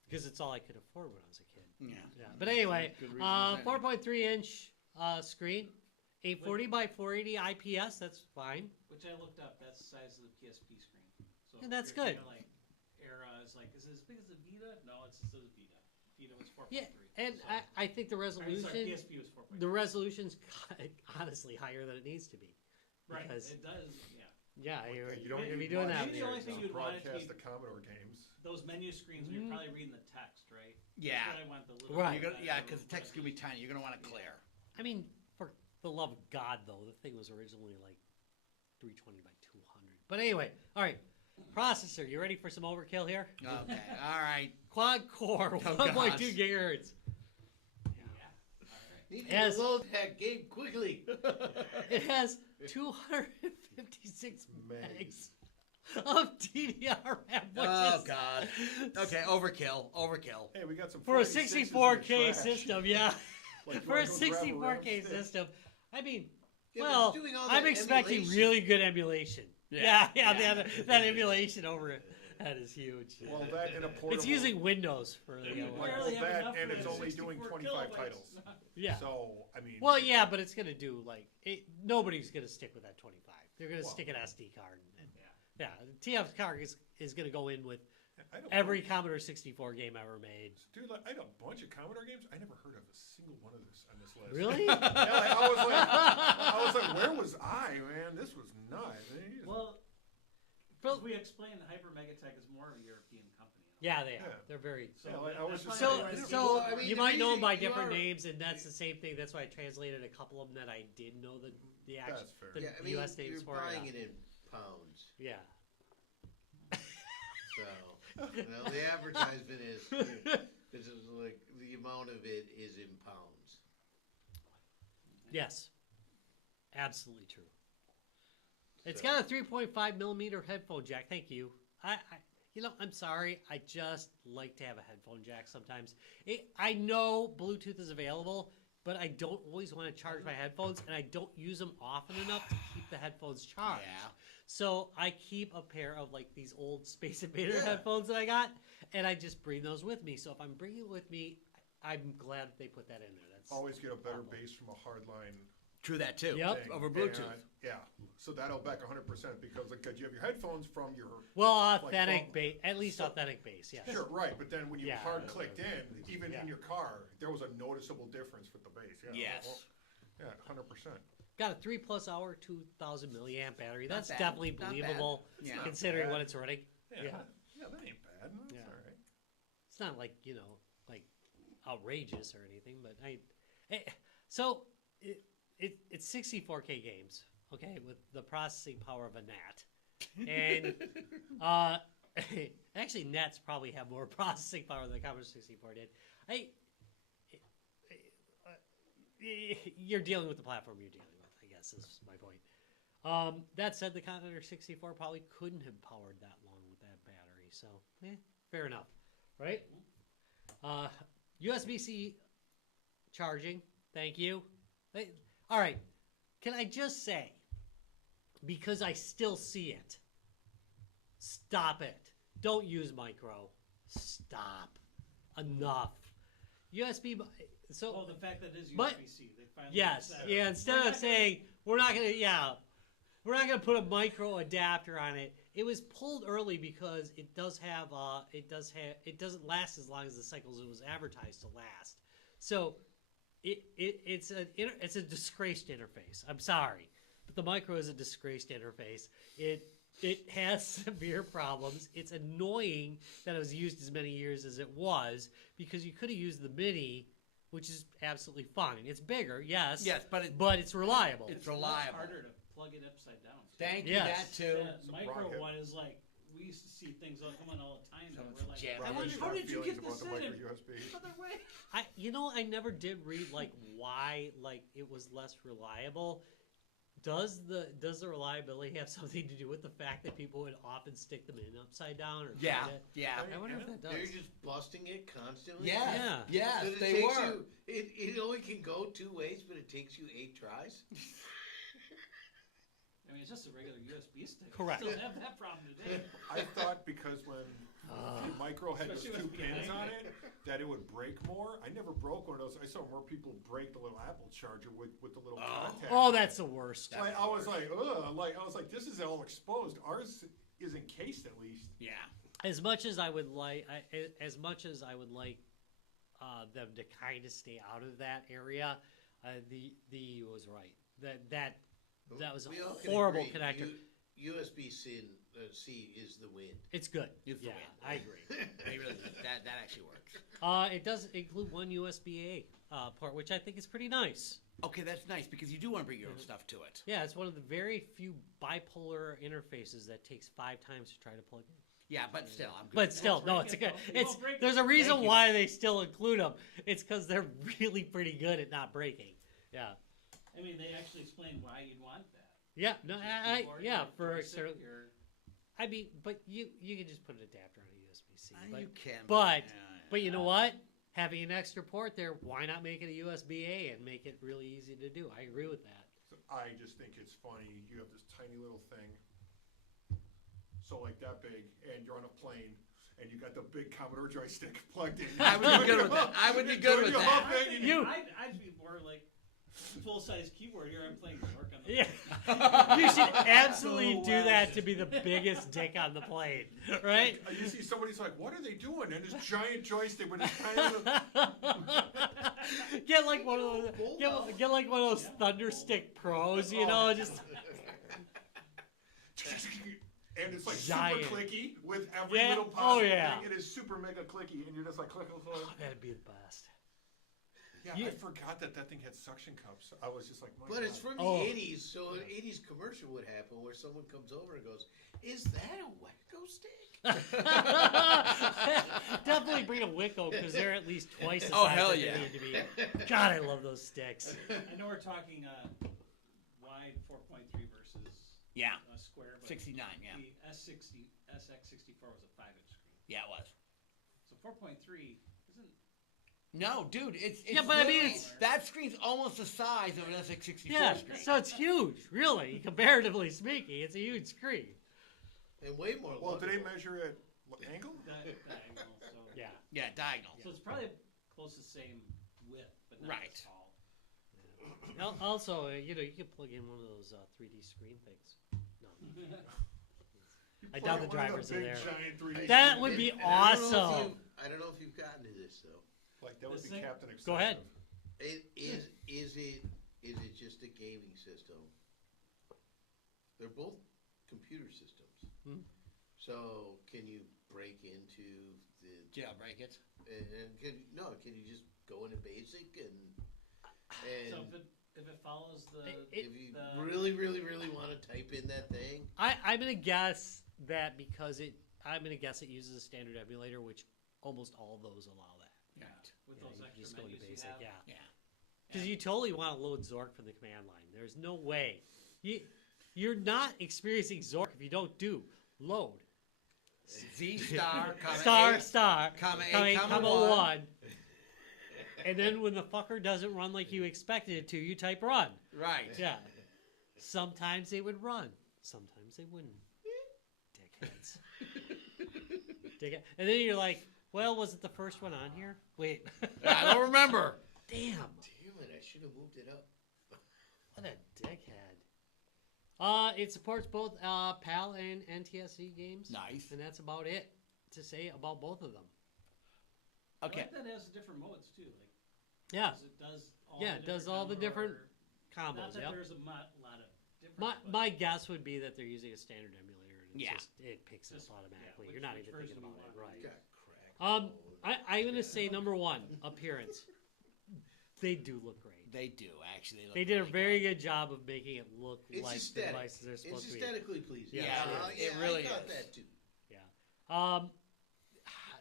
because it's all I could afford when I was a kid. Yeah. Yeah. But anyway, Good reason as any. 4.3-inch screen, 840 by 480 IPS. That's fine. Which I looked up. That's the size of the PSP screen. So Yeah, that's if you're good. kinda Like era is like, is it as big as the Vita? No, it's as big as Vita. Vita was 4.3. Yeah, and so, I think the or, resolution, sorry, PSP was 4.3. the resolution's honestly higher than it needs to be. right. because- It does. Yeah. Yeah, Okay, you're you don't going to be need doing much that. Maybe the only thing to you'd want it to broadcast be- the Commodore games. Those menu screens, Mm-hmm. you're probably reading the text, right? Yeah. That's what I want the little. Right. You're gonna, yeah, because the text is gonna be tiny. You're gonna want it clear. I mean, for the love of God, though, the thing was originally like 320 by 200. But anyway, all right. Processor, you ready for some overkill here? Okay, all right. Quad core, Oh, 1.2 gosh. gigahertz. Need Yes. to load that game quickly. It has 256 megs of DDR RAM. Which Oh, is, God. Okay, overkill. Hey, we got some For a 46s in the 64K trash. system, yeah. Like, you For a wanna go grab a 64K RAM stick? system, I mean, Yeah, but well, it's doing all I'm that expecting emulation. really good emulation. Yeah. Yeah. That emulation over it. That is huge. Well, that and a portable. It's using Windows for the You Well, barely have that enough and for it's the only doing 64 25 kilobytes. titles. Yeah. So, I mean. Well, yeah, but it's gonna do like nobody's gonna stick with that 25. They're gonna Well, stick an SD card. Yeah, the TF card is gonna go in with I know every Commodore 64 game ever made. Dude, like, I had a bunch of Commodore games. I never heard of a single one of this on this list. Really? Yeah, like, I was like, where was I, man? This was nuts. Well, Well- as we explained, Hypermegatech is more of a European company. Yeah, they are. Yeah. They're very. Yeah, like, I was just So, saying, I never- so Well, I mean, you the might know them by reason you different are- names, and that's the same thing. That's why I translated a couple of them that I did know the actual That's fair. the Yeah, I mean, U.S. names you're for buying it. it in pounds. Yeah. So, well, the advertisement is like the amount of it is in pounds. Yes. Absolutely true. It's So- got a 3.5 millimeter headphone jack. Thank you. I'm sorry. I just like to have a headphone jack sometimes. I know Bluetooth is available, but I don't always want to charge my headphones, and I don't use them often enough to keep the headphones charged. Yeah. So I keep a pair of like these old Space Invader Yeah. headphones that I got, and I just bring those with me. So if I'm bringing it with me, I'm glad that they put that in there. That's Always get a better awful. bass from a hardline True that, too. Yep. thing. Over Bluetooth. And, yeah. So that'll back 100% because like, 'cause you have your headphones from your. Well, Like, authentic well, bass, at least so- authentic bass, yes. Sure, right. But then when you Yeah. hard clicked in, even Yeah. in your car, there was a noticeable difference with the bass. Yeah. Yes. Well, yeah, 100%. Got a 3+ hour, 2,000 milliamp battery. Not That's bad. definitely Not bad. believable, Yeah. Not considering bad. what it's running. Yeah. Yeah. Yeah, that ain't bad. That's Yeah. all right. It's not like like outrageous or anything, but so it's 64K games, okay, with the processing power of a NAT, and actually NATs probably have more processing power than the Commodore 64 did. You're dealing with the platform you're dealing with, I guess is my point. That said, the Commodore 64 probably couldn't have powered that long with that battery, so fair enough, right? USB-C charging, thank you. All right, can I just say, because I still see it, stop it. Don't use micro. Stop. Enough. USB. So Well, the fact that it is But- USB-C, they finally yes, decided- yeah. Instead of saying we're not gonna put a micro adapter on it. It was pulled early because it doesn't last as long as the cycles it was advertised to last. So it's a disgraced interface. I'm sorry, but the micro is a disgraced interface. It has severe problems. It's annoying that it was used as many years as it was because you could have used the mini, which is absolutely fine. It's bigger, yes. Yes, but it's reliable. It's much reliable. harder to plug it upside down. Thank you, Yes. that, too. The micro Rocket. one is like, we used to see things coming all the time that Someone's we're like, jamming. I Rob, wonder, you how have did you feelings get about this the in? micro USB? Other way. I never did read like why like it was less reliable. Does the reliability have something to do with the fact that people would often stick them in upside down or Yeah, try to- yeah. I wonder if that does. They're just busting it constantly. Yeah. Yeah. Yes, But it they takes were. you. It only can go 2 ways, but it takes you 8 tries. I mean, it's just a regular USB stick. Correct. Still have that problem today. I thought because when the micro had those Especially 2 what's pins behind on it. it, that it would break more. I never broke one of those. I saw more people break the little Apple charger with the little contact. Oh, that's the worst. I was like, ugh. I was like, this is all exposed. Ours is encased at least. Yeah. As much as I would like them to kind of stay out of that area, the EU was right. That was We all a can horrible agree, connector. USB-C C is the win. It's good. It's the Yeah, win. I agree. They really, that actually works. It does include one USB-A port, which I think is pretty nice. Okay, that's nice because you do want to bring your own stuff to it. Yeah, it's one of the very few bipolar interfaces that takes 5 times to try to plug in. Yeah, but still, I'm good. But still, no, break it's a it, good. though. You It's won't break there's it. a reason Thank you. why they still include them. It's because they're really pretty good at not breaking. Yeah, I mean, they actually explain why you'd want that. yeah, no, Keyboard, yeah, your for joystick, certain. your- I mean, but you can just put an adapter on a USB-C. But You can. but- yeah, but you know what? Having an extra port there, why not make it a USB-A and make it really easy to do? I agree with that. So I just think it's funny. You have this tiny little thing, so like that big, and you're on a plane, and you got the big Commodore joystick plugged in. I would be good with that. I would be good with Doing your that. whole thing, and You- I'd be more like full-size keyboard. Here I'm playing Zork on the Yeah, you should absolutely So do well. that to be the biggest dick on the plane, right? You see somebody's like, "What are they doing?" And this giant joystick with this tiny little. Get like one of those. Get like one of those Thunderstick Pros, you know, just And it's like Giant. super clicky with every Yeah. little Oh, possible yeah. thing. It is super mega clicky, and you're just like click. that'd be the best. Yeah, You- I forgot that thing had suction cups. I was just like, my But it's God. from the Oh. 80s, so an 80s commercial would happen where someone comes over and goes, "Is that a Wacko stick?" Definitely bring a Wicco because they're at least twice the Oh, size hell that yeah. they need to be. God, I love those sticks. I know we're talking wide 4.3 versus Yeah, square, but 69. Yeah, the SX64 was a 5-inch screen. yeah, it was. So 4.3 isn't. No, dude, it's Yeah, but I mean, literally- it's- that screen's almost the size of an SX64 Yeah, screen. so it's huge, really, comparatively speaking. It's a huge screen. And way more. Well, do they lovable. measure at what angle? Diagonal, so. Yeah. Yeah, diagonal. So it's probably close to the same width, but not Right. as tall. Also, you know, you can plug in one of those 3D screen things. No. I doubt the drivers are there. Giant 3D That screen. would be And I don't know if awesome. you- I don't know if you've gotten to this though. Like that would This be thing- Captain Excessive. Go ahead. Is it just a gaming system? They're both computer systems. Hmm. So can you break into the Jailbreak it. and can you just go into basic and So if it follows the if you the- really want to type in that thing? I'm gonna guess that because I'm gonna guess it uses a standard emulator, which almost all those allow that. yeah, with Yeah, those you extra just go into menus basic, you have. yeah. Yeah. Because you totally want to load Zork from the command line. There's no way. You're not experiencing Zork if you don't do load. Z star, comma Star, A, star, comma A, comma, comma comma 1. 1. And then when the fucker doesn't run like you expected it to, you type run. Right. Yeah. Sometimes they would run. Sometimes they wouldn't. Dickheads. Dickhead. And then you're like, well, was it the first one on here? Wait. I don't remember. Damn. Damn it! I should have moved it up. What a dickhead. It supports both PAL and NTSC games. Nice. And that's about it to say about both of them. I Okay. like that it has different modes too. Like, Yeah. 'cause it does all Yeah, the it does different all the different Commodore- Not combos. that Yep. there's a lot of different. My guess would be that they're using a standard emulator and Yeah. it picks it Just- up automatically. yeah, You're not which even thinking version about you it, want. right? Got cracked. I'm gonna say number one, appearance. They do look great. They do actually. They, look They did a really very good. good job of making it look It's like the aesthetic. devices are It's supposed to be. aesthetically pleasing. Yeah, it really I thought is. that too.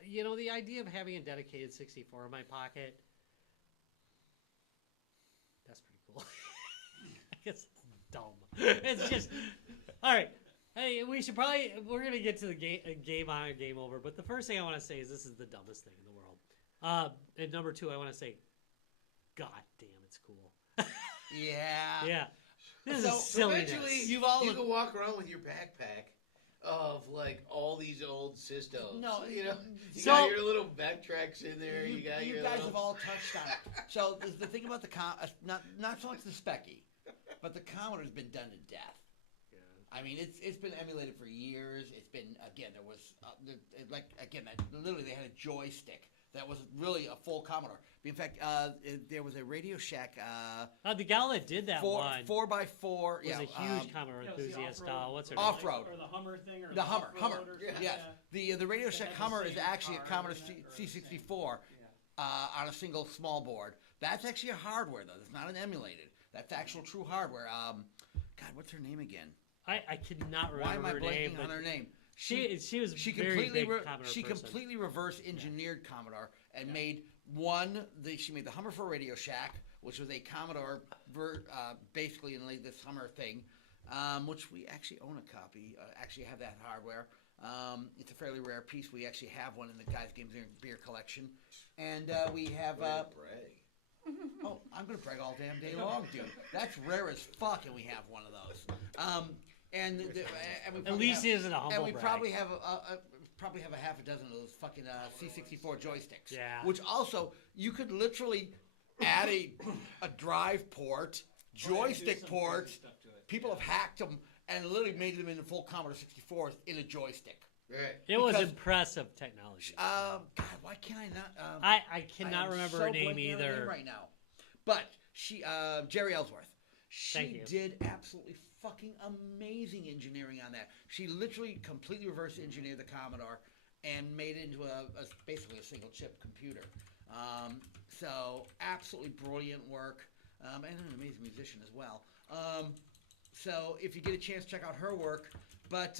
You know, the idea of having a dedicated 64 in my pocket, that's pretty cool. I guess it's dumb. It's just, all right. Hey, we're going to get to the game on and game over, but the first thing I want to say is this is the dumbest thing in the world. And number two, I want to say, God damn, it's cool. Yeah. Yeah. This So, is silliness. Eventually, You've all- you can walk around with your backpack of like all these old systems. No, you know, you So- got your little backtracks in there. You got you your guys little... have all touched on it. So the thing about the not so much the Specky, but the Commodore's been done to death. I mean, it's been emulated for years. It's been there was literally they had a joystick that was really a full Commodore. In fact, there was a Radio Shack The gal that did that one 4x4. was Yeah, a huge Commodore Yeah, it was the enthusiast. off-road- What's her Off- name? Off-road. or the Hummer thing, or the Hummer. off-road or Yes. something. The Radio They Shack had the Hummer is same actually a car, Commodore wasn't it? Or the C64. Yeah. on a single small board. That's actually a hardware, though. It's not an emulated. That's actual true hardware. God, what's her name again? I cannot Why remember am I her name. blanking but on her name? She was She very completely big Commodore she person. completely reverse engineered Commodore and made one. She made the Hummer for Radio Shack, which was a Commodore, basically in like this Hummer thing, which we actually own a copy. Actually have that hardware. It's a fairly rare piece. We actually have one in the Guys Games and Beer collection, and we have. Brag. Oh, I'm gonna brag all damn day long, dude. That's rare as fuck, and we have one of those. And we At probably least have, it isn't a humble and we brag. probably have a half a dozen of those fucking C64 joysticks. Yeah. Which also you could literally add a drive port, joystick ports. People have hacked them and literally made them into full Commodore 64s in a joystick. Right. It was because- impressive technology. God, why can't I not? I cannot am remember so her name blanking on her either. name right now. But she, Jerry Ellsworth, Thank she you. did absolutely fucking amazing engineering on that. She literally completely reverse engineered the Commodore and made it into basically a single chip computer. So absolutely brilliant work, and an amazing musician as well. So if you get a chance, check out her work. But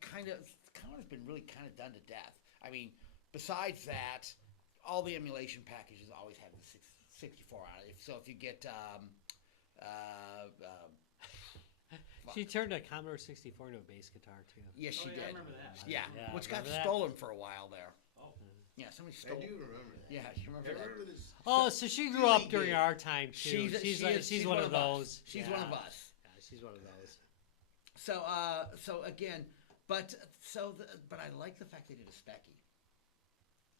Commodore's been really kind of done to death. I mean, besides that, all the emulation packages always have the 64 on it. So if you get She turned a Commodore 64 into a bass guitar too. yes, she Oh, yeah, did. I remember that. Yeah, Yeah, which got remember that? stolen for a while there. Oh. Yeah, somebody I stole. do remember that. Yeah, you remember I that? remember this. Oh, so she grew up during our time too. She's one of those. She's one of us. Yeah, she's one of those. So again, but I like the fact they did a Specky.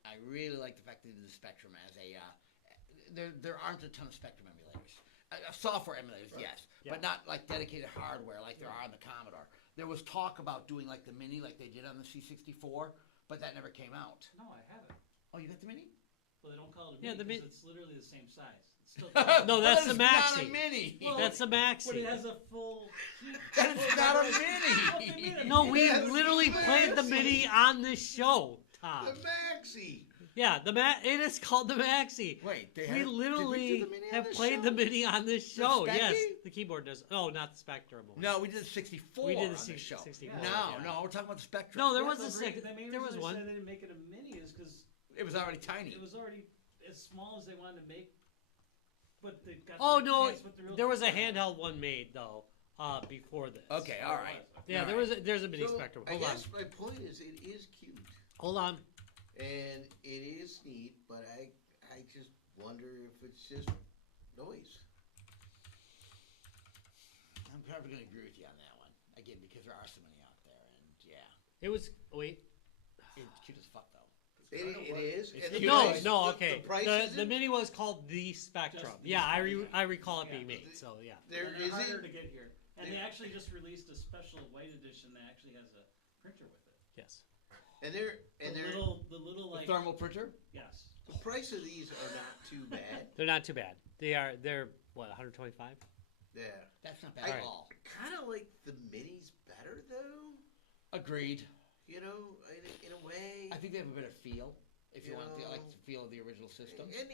I really like the fact they did the Spectrum as a. There aren't a ton of Spectrum emulators. Software emulators, yes, Yeah. but not like dedicated hardware like there are on the Commodore. There was talk about doing like the Mini, like they did on the C64, but that never came out. No, I haven't. Oh, you got the Mini? Well, they don't call it a Yeah, mini the because mi- it's literally the same size. It's still No, that's That the is not a Maxi. Mini. Well, That's a but Maxi. it has a full. That is not a What they Mini. made a No, mini. we Yes, literally the played the Maxi. Mini on this show, Tom. The Maxi. Yeah, it is called the Maxi. Wait, they We had, literally Did we do the Mini on have this played show? the Mini on this show. Yes, Specky? the keyboard does. Oh, not the Spectrum one. No, we did the 64 We did the on the 60 show. 64, No, yeah. no, we're talking about the Spectrum. No, there Yeah, was the a sec- main there was reason one. They said they didn't make it a mini is because It was already tiny. it was already as small as they wanted to make. But they got. Oh the no, chance with the real there was a camera. handheld one made though before this. Okay, all right. Yeah, All there's a mini So, Spectrum. I Hold on. guess my point is, it is cute Hold on. and it is neat, but I just wonder if it's just noise. I'm probably going to agree with you on that one. Again, because there are so many out there, and yeah. It was wait. It's cute as fuck, though. It is. It's and the cute. No, price- no, the- okay. The price The isn't- mini was called the Spectrum. Just the Yeah, Spectrum. I recall it Yeah. being made. So yeah. There And they're harder isn't. to get here. And there- they actually just released a special white edition that actually has a printer with it. Yes. And they're The little The like thermal printer? yes. the price of these are not too bad. They're not too bad. They're what 125. Yeah. That's not bad I at all. kind of like the minis better though. Agreed. You know, in a way. I think they have a better feel, if you You want the, like know. the feel of the original system. And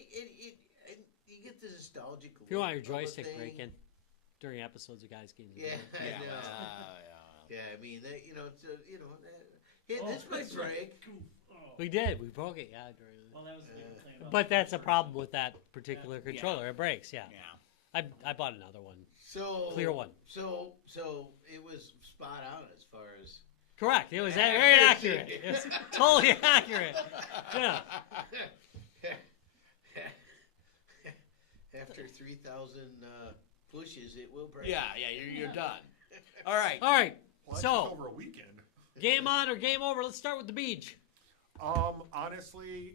you get the nostalgic. If you want your look of a joystick thing. breaking during episodes of Guys Games. Yeah, I Yeah, know. yeah. Yeah, I mean, that, hey, this might that's right. break. Oh. We did. We broke it. Yeah. During Well, that was the big complaint about But the that's a first problem one. with that particular Yeah. controller. It breaks. Yeah. Yeah. I bought another one. So Clear one. So it was spot on as far as. Correct. It was very accurate. It was totally accurate. Yeah. After 3,000 pushes, it will break. Yeah, you're done. All right. All right. Well, that's So just over a weekend. game on or game over? Let's start with the beach. Honestly,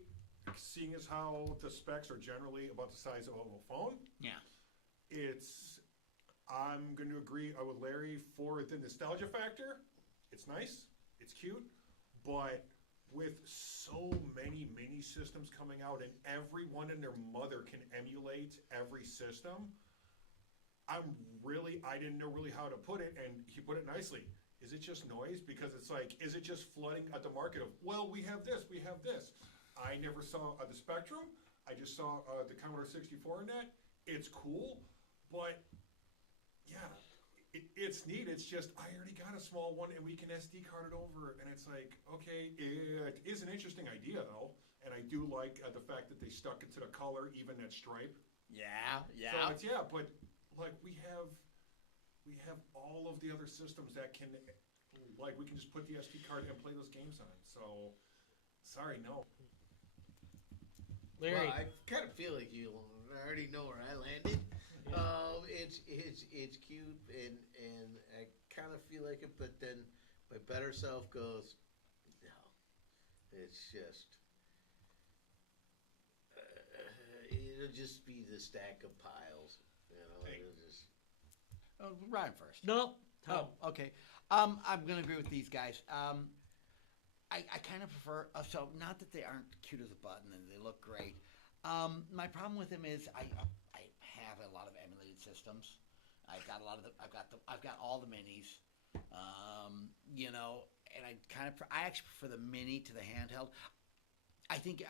seeing as how the specs are generally about the size of a phone, Yeah. I'm going to agree with Larry for the nostalgia factor. It's nice, it's cute, but with so many mini systems coming out and everyone and their mother can emulate every system, I didn't know really how to put it, and he put it nicely. Is it just noise? Because it's like, is it just flooding at the market of, well, we have this. I never saw the Spectrum. I just saw the Commodore 64 in that. It's cool, but yeah, it's neat. It's just I already got a small one, and we can SD card it over, and it's like, okay, it is an interesting idea though, and I do like the fact that they stuck it to the color, even that stripe. Yeah, yeah. So it's but like we have all of the other systems that can, like we can just put the SD card and play those games on. So sorry, no. Larry. Well, I kind of feel like you already know where I landed. It's cute and I kind of feel like it, but then my better self goes, no, it's just it'll just be the stack of piles, you know. Hey. It'll just Ryan first. No. Oh, okay. I'm gonna agree with these guys. I kind of prefer. So not that they aren't cute as a button and they look great. My problem with them is I have a lot of emulated systems. I've got a lot of I've got all the minis. You know, and I actually prefer the mini to the handheld. I think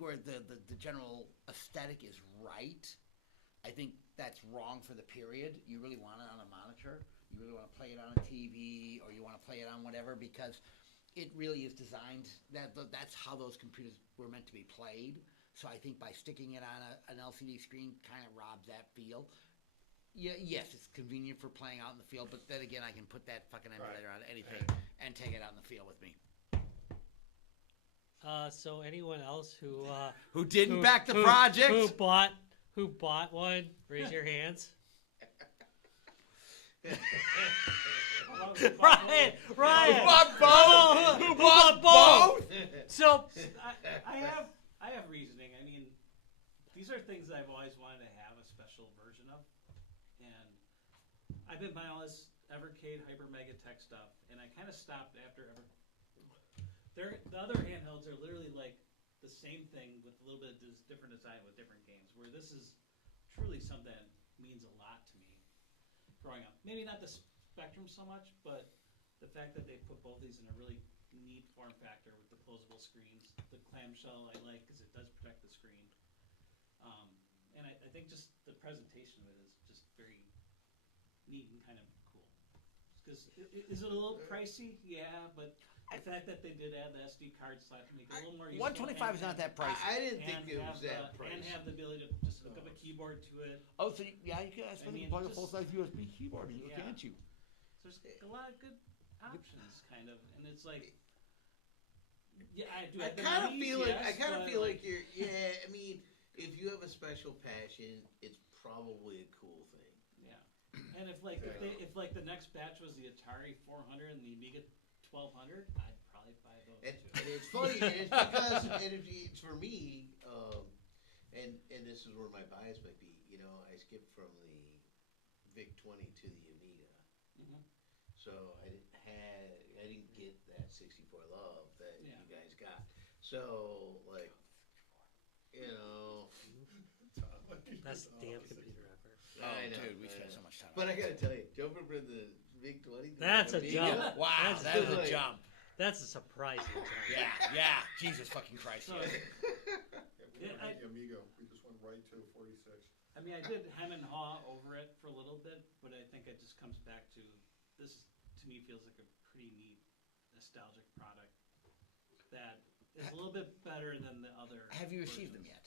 where the general aesthetic is right. I think that's wrong for the period. You really want it on a monitor. You really want to play it on a TV, or you want to play it on whatever, because it really is designed that's how those computers were meant to be played. So I think by sticking it on an LCD screen kind of robs that feel. Yeah, yes, it's convenient for playing out in the field, but then again, I can put that fucking emulator on anything and take it out in the field with me. So anyone else who Didn't back the project? Who bought one? Raise your hands. Ryan. Who bought both? Who bought both? So I have reasoning. I mean, these are things that I've always wanted to have a special version of, and I've been buying all this Evercade Hypermegatech stuff, and I kind of stopped after the other handhelds are literally like the same thing with a little bit of different design with different games, where this is truly something that means a lot to me growing up. Maybe not the Spectrum so much, but the fact that they put both these in a really neat form factor with the closable screens. The clamshell I like because it does protect the screen. And I think just the presentation of it is just very neat and kind of cool. Because is it a little pricey? Yeah, but the fact that they did add the SD card slot to make it a little more useful. 125 is not that pricey. I didn't think it was that pricey. And have the ability to just hook up a keyboard to it. Oh, so you can plug a full-size USB keyboard in, Yeah. can't you? So there's a lot of good options, kind of, and it's like, yeah, I kind of feel like you're. Yeah, I mean, if you have a special passion, it's probably a cool thing. Yeah, and if the next batch was the Atari 400 and the Amiga 1200, I'd probably buy those too. And it's funny, and it's because it's for me, and this is where my bias might be. You know, I skipped from the VIC-20 to the Amiga, so I didn't get that 64 love that you guys got. So like, you know, Best damn computer ever. I know, dude, we spent so much time. But I gotta tell you, jumping from the VIC-20. That's a jump. Wow, That's that is a like- jump. That's a surprising jump. Yeah, Jesus fucking Christ. So, We Yeah, went the Amigo. We just went right to 46. I mean, I did hem and haw over it for a little bit, but I think it just comes back to this. To me, feels like a pretty neat, nostalgic product that is a little bit better than the other. Have you received them yet?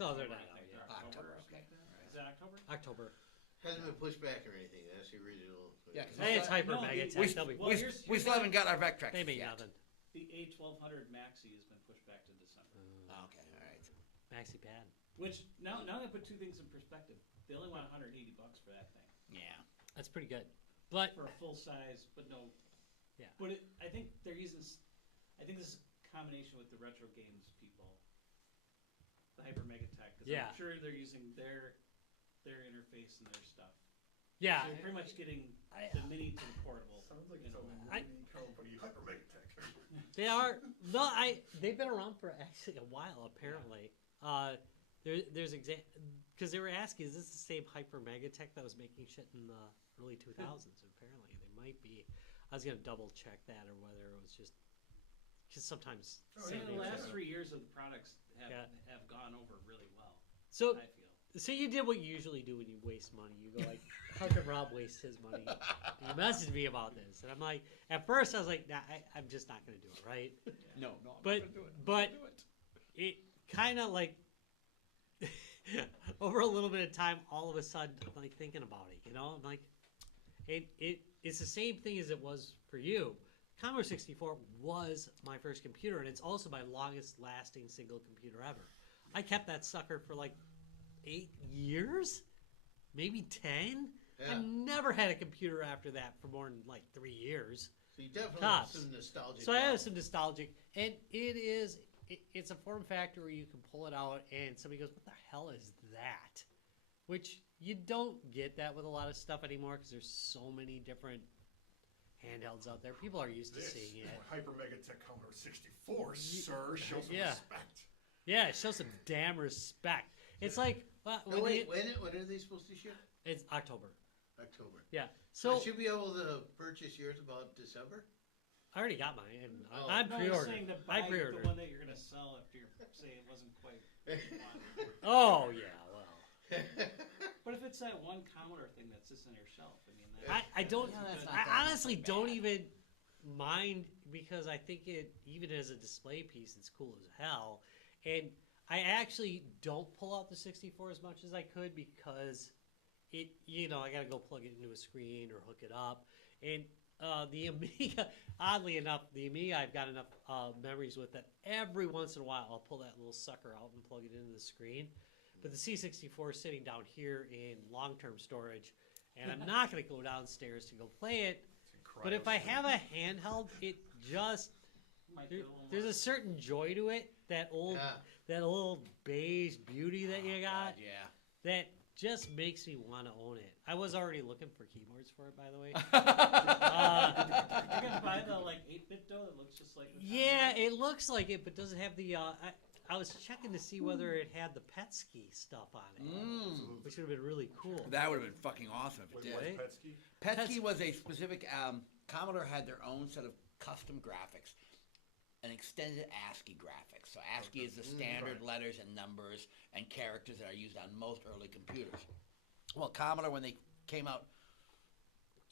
No, they're October, not I think. out yet. They're October, or okay. something like that. Is it October? October. Hasn't been pushed back or anything. That's the original. Yeah, 'cause Hey, it's No, Hypermegatech. we- They'll be- well, here's We still haven't got our Vectrex They mean yet. nothing. The A1200 Maxi has been pushed back to December. Oh, okay, all right. Maxi pad. Which now I'm gonna put two things in perspective. They only want $180 for that thing Yeah. That's pretty good. But for a full size, but no. Yeah. But I think they're using. I think this is a combination with the retro games people, the Hypermegatech. Because Yeah. I'm sure they're using their interface and their stuff. yeah, So you're pretty much getting I- the mini to the portable. Sounds like you it's a know. movie company, Hypermegatech. they are. No, they've been around for actually a while. Apparently, there's because they were asking, is this the same Hypermegatech that was making shit in the early 2000s? Apparently, they might be. I was gonna double check that or whether it was just because sometimes. Oh, See, yeah, the yeah. last 3 years of the products have Yeah. have gone over really well. So I feel. So you did what you usually do when you waste money. You go like, "How can Rob waste his money?" And you messaged me about this, and I'm like, at first I was like, "Nah, I'm just not going to do it, right?" No, I'm But- not gonna do it. I'm but- not gonna do it. It kind of like over a little bit of time, all of a sudden, I'm like thinking about it. You know, I'm like, it's the same thing as it was for you. Commodore 64 was my first computer, and it's also my longest lasting single computer ever. I kept that sucker for like 8 years, maybe 10. Yeah. I've never had a computer after that for more than like 3 years. So you definitely Tops. have some nostalgia. So I have some nostalgic, and it's a form factor where you can pull it out, and somebody goes, "What the hell is that?" Which you don't get that with a lot of stuff anymore because there's so many different handhelds out there. People are used to This seeing is it. my Hypermegatech Commodore 64, sir. Show some Yeah. respect. Yeah, show some damn respect. It's like No, wait, when are they supposed to ship? it's October. October. Yeah, So I so should be able to purchase yours about December? I already got mine, and Oh. I'm No, he's pre-ordered. saying to I buy pre-ordered. the one that you're gonna sell after you say it wasn't quite. what you wanted. Oh yeah, well, But if it's that one Commodore thing that sits on your shelf, I mean, that, I don't. Yeah, that's not I that honestly bad. don't even mind because I think it even as a display piece, it's cool as hell. And I actually don't pull out the 64 as much as I could because it, I got to go plug it into a screen or hook it up. And the Amiga, oddly enough, the Amiga I've got enough memories with that every once in a while I'll pull that little sucker out and plug it into the screen. But the C64 is sitting down here in long-term storage, and I'm not going to go downstairs to go play it. It's But if I have a handheld, it just might be a little there's more. a certain joy to it. That old old beige beauty that you Oh, got God, yeah. that just makes me want to own it. I was already looking for keyboards for it, by the way. You're gonna buy the like 8-bit dough that looks just like. The Yeah, Commodore? it looks like it, but doesn't have the. I was checking to see whether it had the Petsky stuff on it, which would have been really cool. That would have been fucking awesome if With it did. Right? Petsky? Petsky was a specific. Commodore had their own set of custom graphics, an extended ASCII graphics. So ASCII is the standard Right. letters and numbers and characters that are used on most early computers. Well, Commodore, when they came out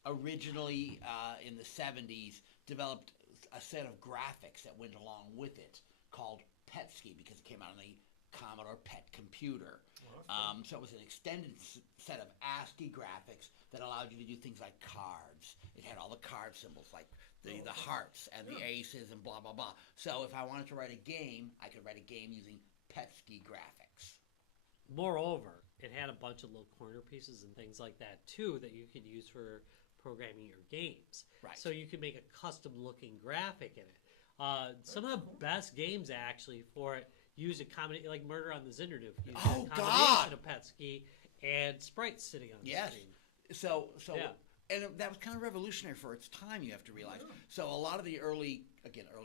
originally in the 70s, developed a set of graphics that went along with it called Petsky because it came out on the Commodore PET computer. Well, that's fun. So it was an extended set of ASCII graphics that allowed you to do things like cards. It had all the card symbols like the hearts and the aces and blah, blah, blah. So if I wanted to write a game, I could write a game using Petsky graphics. Moreover, it had a bunch of little corner pieces and things like that too that you could use for programming your games. Right. So you could make a custom looking graphic in it. Some of the best games actually for it use a combination, like Murder on the Zindernuke. Use Oh, a God! combination of Petsky and sprites sitting on the Yes. screen. So Yeah. and that was kind of revolutionary for its time, you have to realize. So a lot of the early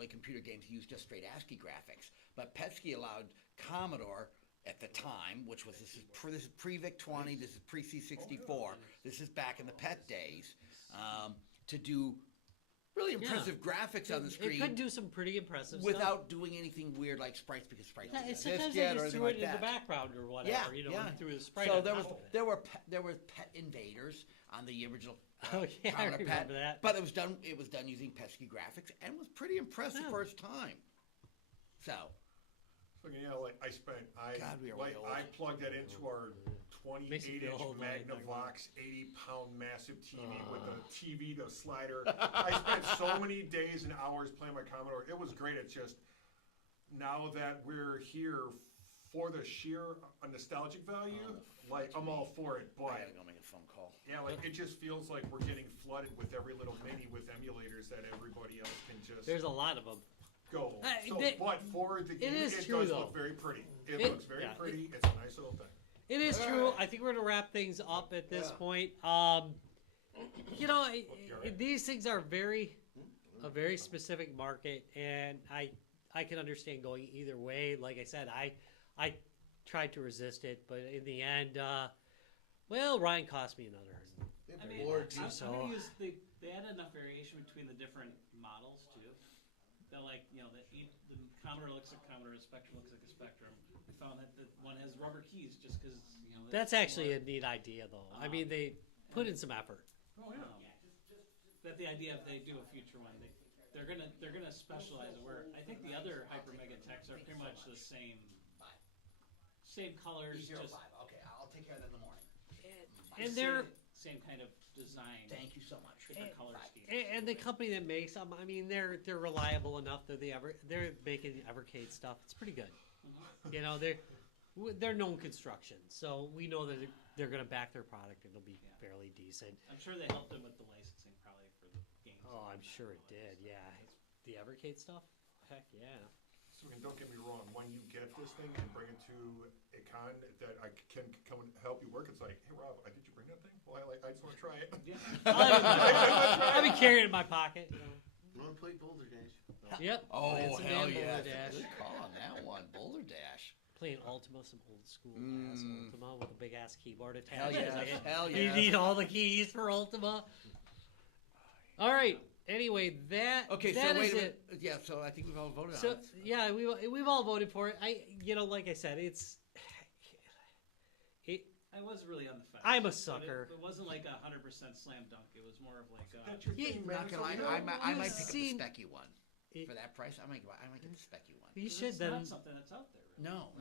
computer games used just straight ASCII graphics, but Petsky allowed Commodore at the time, which was this is pre-VIC 20, this is pre-C64, this is back in the PET days, to do really impressive graphics on the screen It could do some pretty impressive stuff. without doing anything weird like sprites because sprites Yeah, didn't and exist sometimes they yet or just anything threw like it in the that. background or whatever, and threw the sprite So on there top was of it. there were pet invaders on the original Oh, yeah, I Commodore remember PET, that. but it was done using Petsky graphics and was pretty impressive Yeah. for its time. So So, like I spent, God, we are way old. I plugged that into our Makes you feel 28-inch old, like, Magnavox 80-pound massive TV with the TV, the slider. I spent so many days and hours playing my Commodore. It was great. It's just now that we're here for the sheer nostalgic value, like I'm all for it. I But gotta go make a phone call. yeah, like it just feels like we're getting flooded with every little mini with emulators that everybody else can just There's a lot of them. go. Uh, So, they- but for the game, is it true, does though. look very pretty. It It- looks very yeah, pretty. It's a nice little thing. It is true. I think we're gonna wrap things up at this point. These things are a very specific market, and I can understand going either way. Like I said, I tried to resist it, but in the end, Ryan cost me another. They I mean, bored I'm, you. so- I'm gonna use they add enough variation between the different models too. that like, you know, the Commodore looks like Commodore, the Spectrum looks like a Spectrum. I found that the one has rubber keys just because, you know. That's actually a neat idea, though. I mean, they put in some effort. Oh yeah. That the idea if they do a future one, they're gonna specialize it. Where I think the other Hypermegatechs are pretty much the same colors. E05. Just Okay, I'll take care of that in the morning. And same, they're same kind of design. Thank you so much. Different color schemes. and the company that makes them, I mean, they're reliable enough that they're making Evercade stuff. It's pretty good. You know, they're known construction, so we know that they're going to back their product and it'll be fairly decent. I'm sure they helped them with the licensing probably for the games. Oh, I'm sure it did. Yeah, the Evercade stuff. Heck yeah. So, and don't get me wrong, when you get this thing and bring it to a con that I can come and help you work, it's like, hey Rob, did you bring that thing? Well, I just want to try it. Yeah. I've been carrying it in my pocket. You know. You want to play Boulder Dash? Yep. Oh, playing some hell damn yeah. Boulder Dash. Good call on that one. Boulder Dash. Playing Ultima, some old school ass Ultima with a big ass keyboard attached. Hell yeah. Like, Hell you yeah. need all the keys for Ultima. All right. Anyway, that Okay, so that wait is a it. minute. Yeah, so I think we've all voted So on it. yeah, we've all voted for it. Like I said, it's. I was really on the fence. I'm a but sucker. It wasn't like 100% slam dunk. It was more of like. That's your Yeah, thing, man. Not gonna lie, It's okay. I You've might pick seen- up the specky one. It- For that price, I might get the specky one. You it's should then. not something that's out there. Really. No,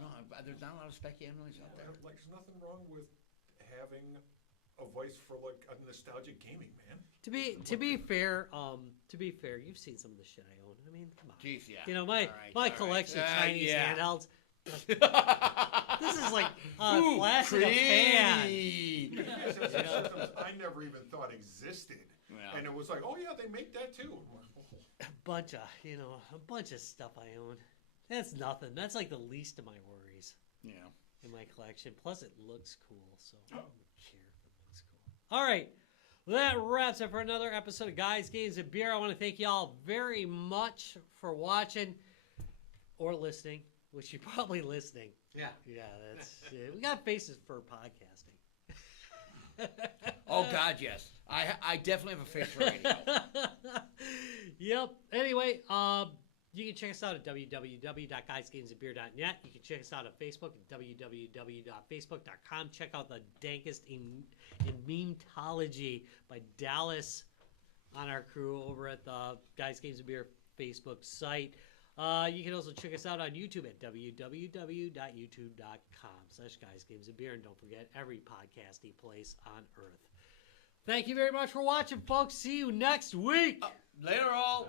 there's not a lot of specky emulators out there. Like, there's nothing wrong with having a voice for like a nostalgic gaming, man. To be fair, you've seen some of the shit I own. I mean, come on. Jeez, yeah. You know my All right. collection of Chinese yeah. handhelds. This is like a flash in a pan. Pretty. Systems I never even thought existed, Yeah. and it was like, oh yeah, they make that too. A bunch of stuff I own. That's nothing. That's like the least of my worries Yeah. in my collection. Plus, it looks cool, so I don't care if it looks cool. All right. Well, that wraps up for another episode of Guys, Games, and Beer. I want to thank you all very much for watching or listening, which you're probably listening. Yeah. Yeah, that's it. We got faces for podcasting. Oh God, yes. I definitely have a face for radio. Yep. Anyway, you can check us out at www.guysgamesandbeer.net. You can check us out on Facebook at www.facebook.com. Check out the dankest in memetology by Dallas on our crew over at the Guys Games and Beer Facebook site. You can also check us out on YouTube at www.youtube.com/guysgamesandbeer. And don't forget, every podcasty place on earth. Thank you very much for watching, folks. See you next week. Later, all.